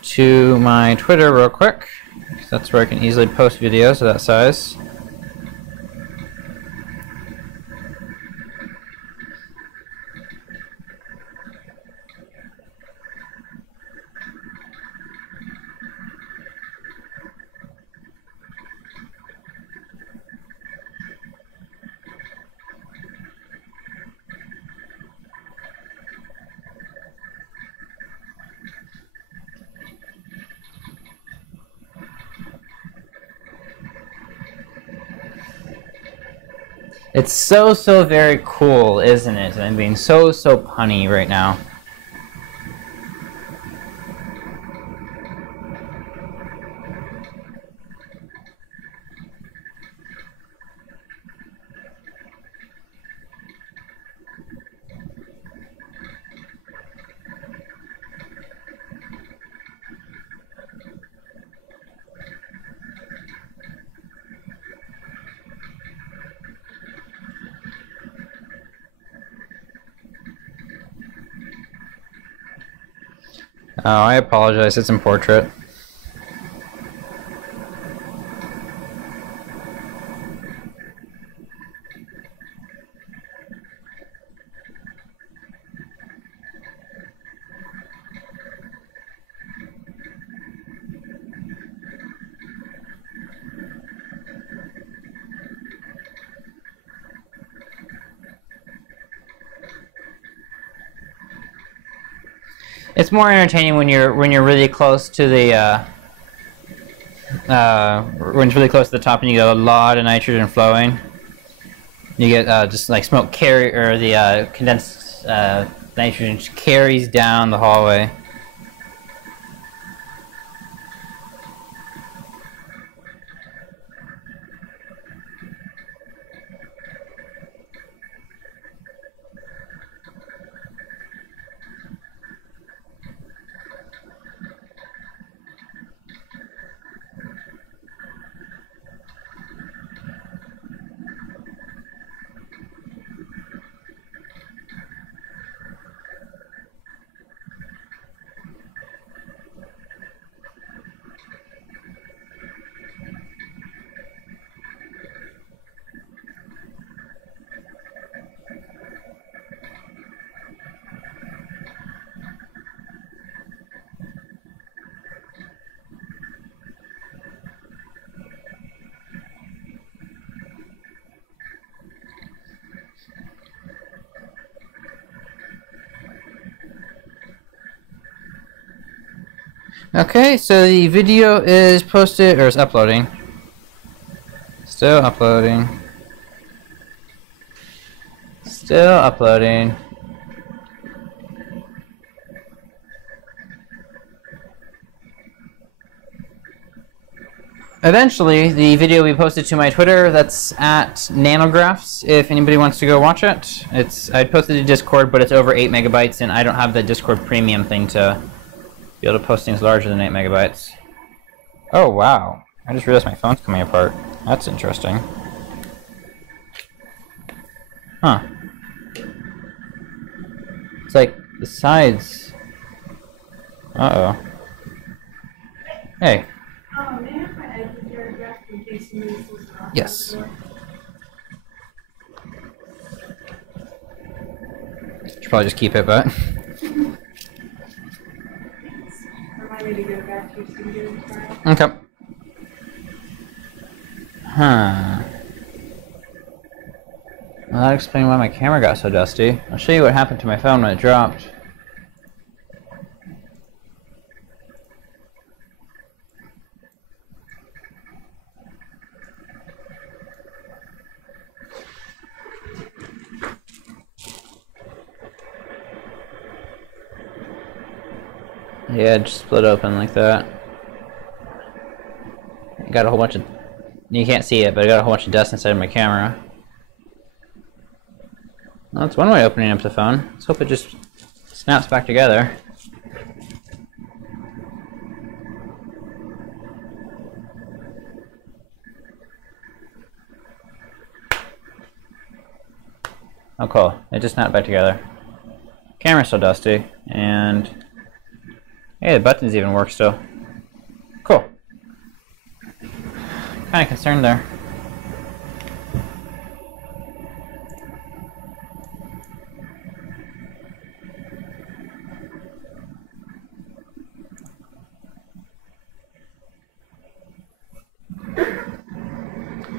to my Twitter real quick. That's where I can easily post videos of that size. It's so very cool, isn't it? I'm being so punny right now. Oh, I apologize. It's in portrait. It's more entertaining when you're really close to the when it's really close to the top and you get a lot of nitrogen flowing. You get just like smoke carry, or the condensed nitrogen carries down the hallway. Okay, so the video is posted, or is uploading. Still uploading. Still uploading. Eventually, the video will be posted to my Twitter. That's at nanographs. If anybody wants to go watch it, I posted to Discord, but it's over 8 megabytes, and I don't have the Discord premium thing to be able to post things larger than 8 megabytes. Oh wow! I just realized my phone's coming apart. That's interesting. Huh? It's like the sides. Uh oh. Hey. Yes. Should probably just keep it, but. Remind me to go back to studio tomorrow. Okay. Huh. Well, that explains why my camera got so dusty. I'll show you what happened to my phone when it dropped. Yeah, it just split open like that. I got a whole bunch of... You can't see it, but I got a whole bunch of dust inside of my camera. Well, that's one way of opening up the phone. Let's hope it just snaps back together. Oh cool, it just snapped back together. Camera's so dusty, and... Hey, the buttons even work still. Cool. Kinda concerned there.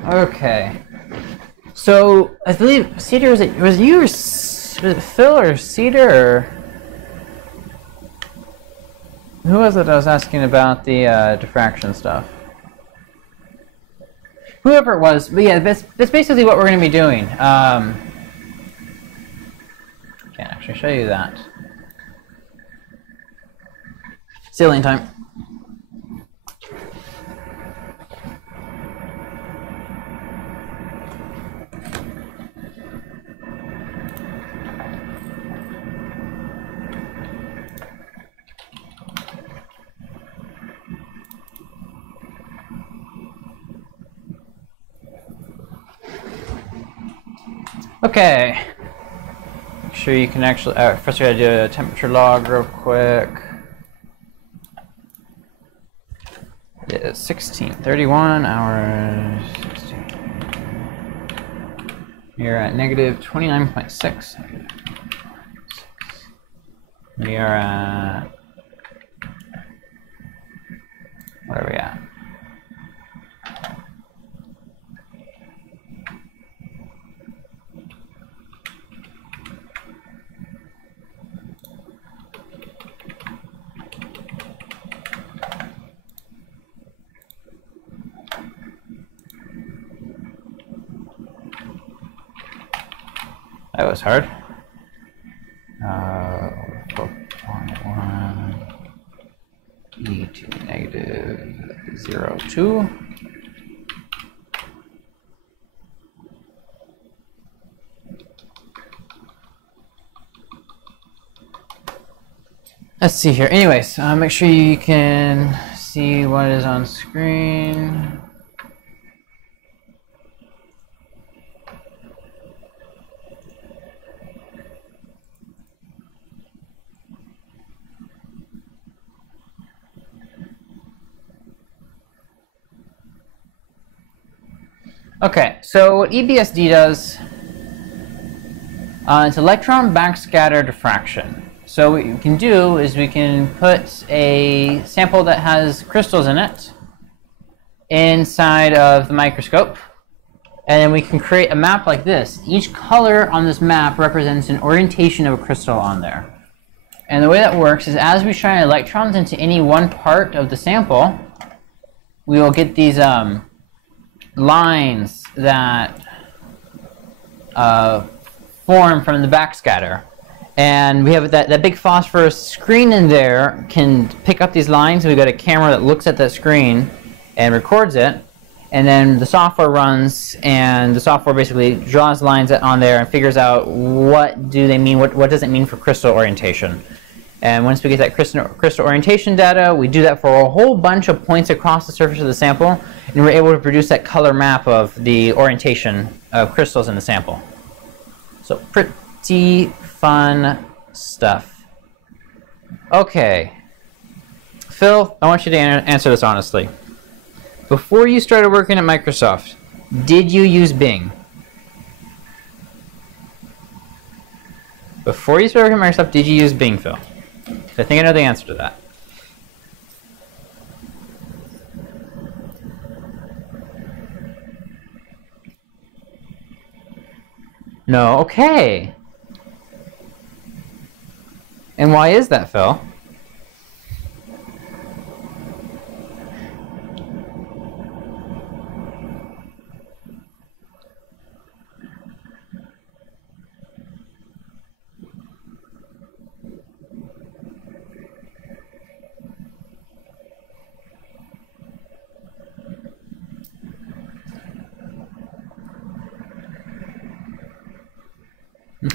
Okay. So, I believe, Cedar, was it you or was it Phil or Cedar or... Who was it I was asking about the diffraction stuff? Whoever it was, but yeah, that's basically what we're going to be doing. Can't actually show you that. Ceiling time. Okay. Make sure you can actually. First, we gotta do a temperature log real quick. It's 16:31 hours. 16. You're at negative 29.6. We are at. Where are we at? That was hard. 4.1 e to negative 0.2. Let's see here. Anyways, make sure you can see what is on screen. Okay, so what EBSD does, it's electron backscatter diffraction. So what you can do is we can put a sample that has crystals in it inside of the microscope, and then we can create a map like this. Each color on this map represents an orientation of a crystal on there. And the way that works is as we shine electrons into any one part of the sample, we will get these lines that form from the backscatter. And we have that big phosphorus screen in there can pick up these lines. We've got a camera that looks at that screen and records it. And then the software runs, and the software basically draws lines on there and figures out what do they mean, what does it mean for crystal orientation. And once we get that crystal orientation data, we do that for a whole bunch of points across the surface of the sample, and we're able to produce that color map of the orientation of crystals in the sample. So pretty fun stuff. Okay. Phil, I want you to answer this honestly. Before you started working at Microsoft, did you use Bing? Before you started working at Microsoft, did you use Bing, Phil? I think I know the answer to that. No, okay. And why is that, Phil?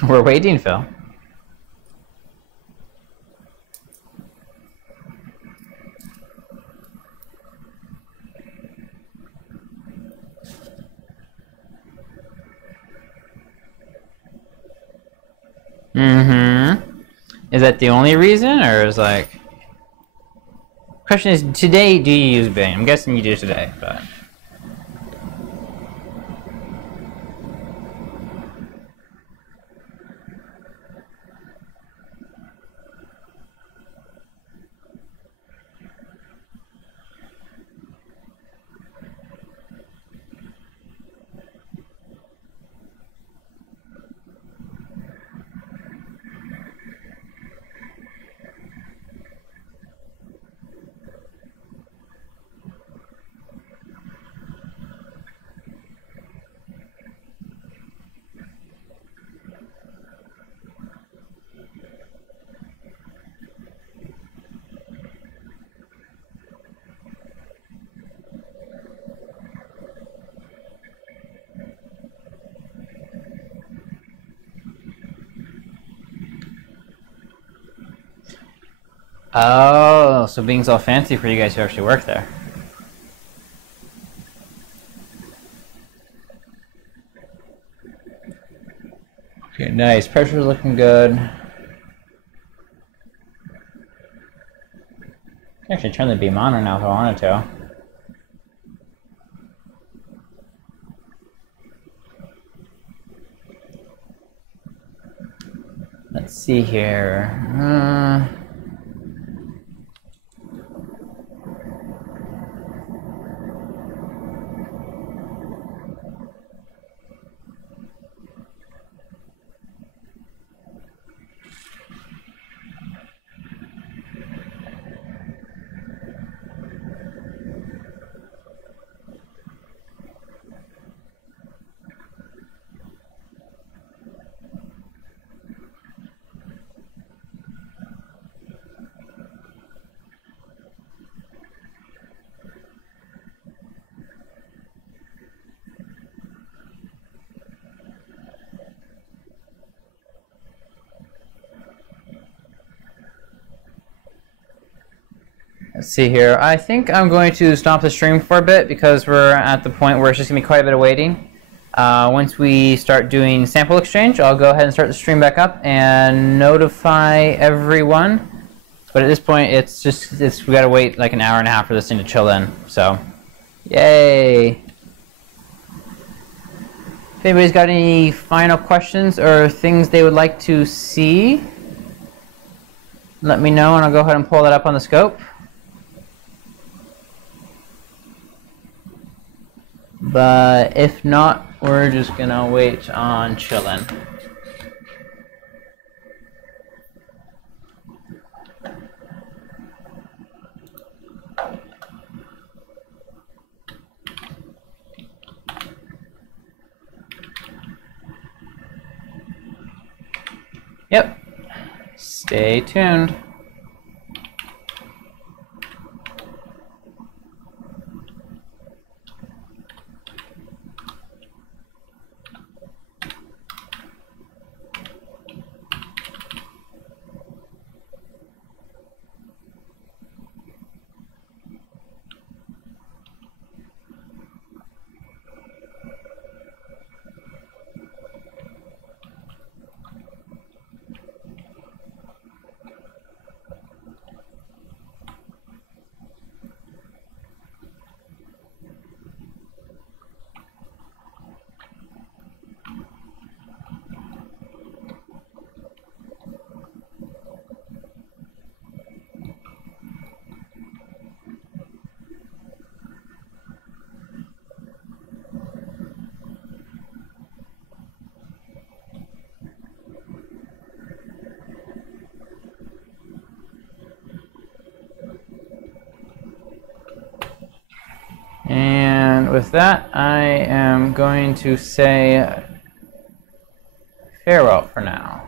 We're waiting, Phil. Is that the only reason, or is like... Question is, today, do you use Bing? I'm guessing you do today, but... Oh, so Bing's all fancy for you guys who actually work there. Okay, nice. Pressure's looking good. I can actually turn the beam on now if I wanted to. Let's see here. Let's see here. I think I'm going to stop the stream for a bit because we're at the point where it's just going to be quite a bit of waiting. Once we start doing sample exchange, I'll go ahead and start the stream back up and notify everyone. But at this point, we got to wait like an hour and a half for this thing to chill in. So, yay! If anybody's got any final questions or things they would like to see, let me know and I'll go ahead and pull that up on the scope. But if not, we're just gonna wait on chillin'. Yep. Stay tuned. And with that, I am going to say farewell for now.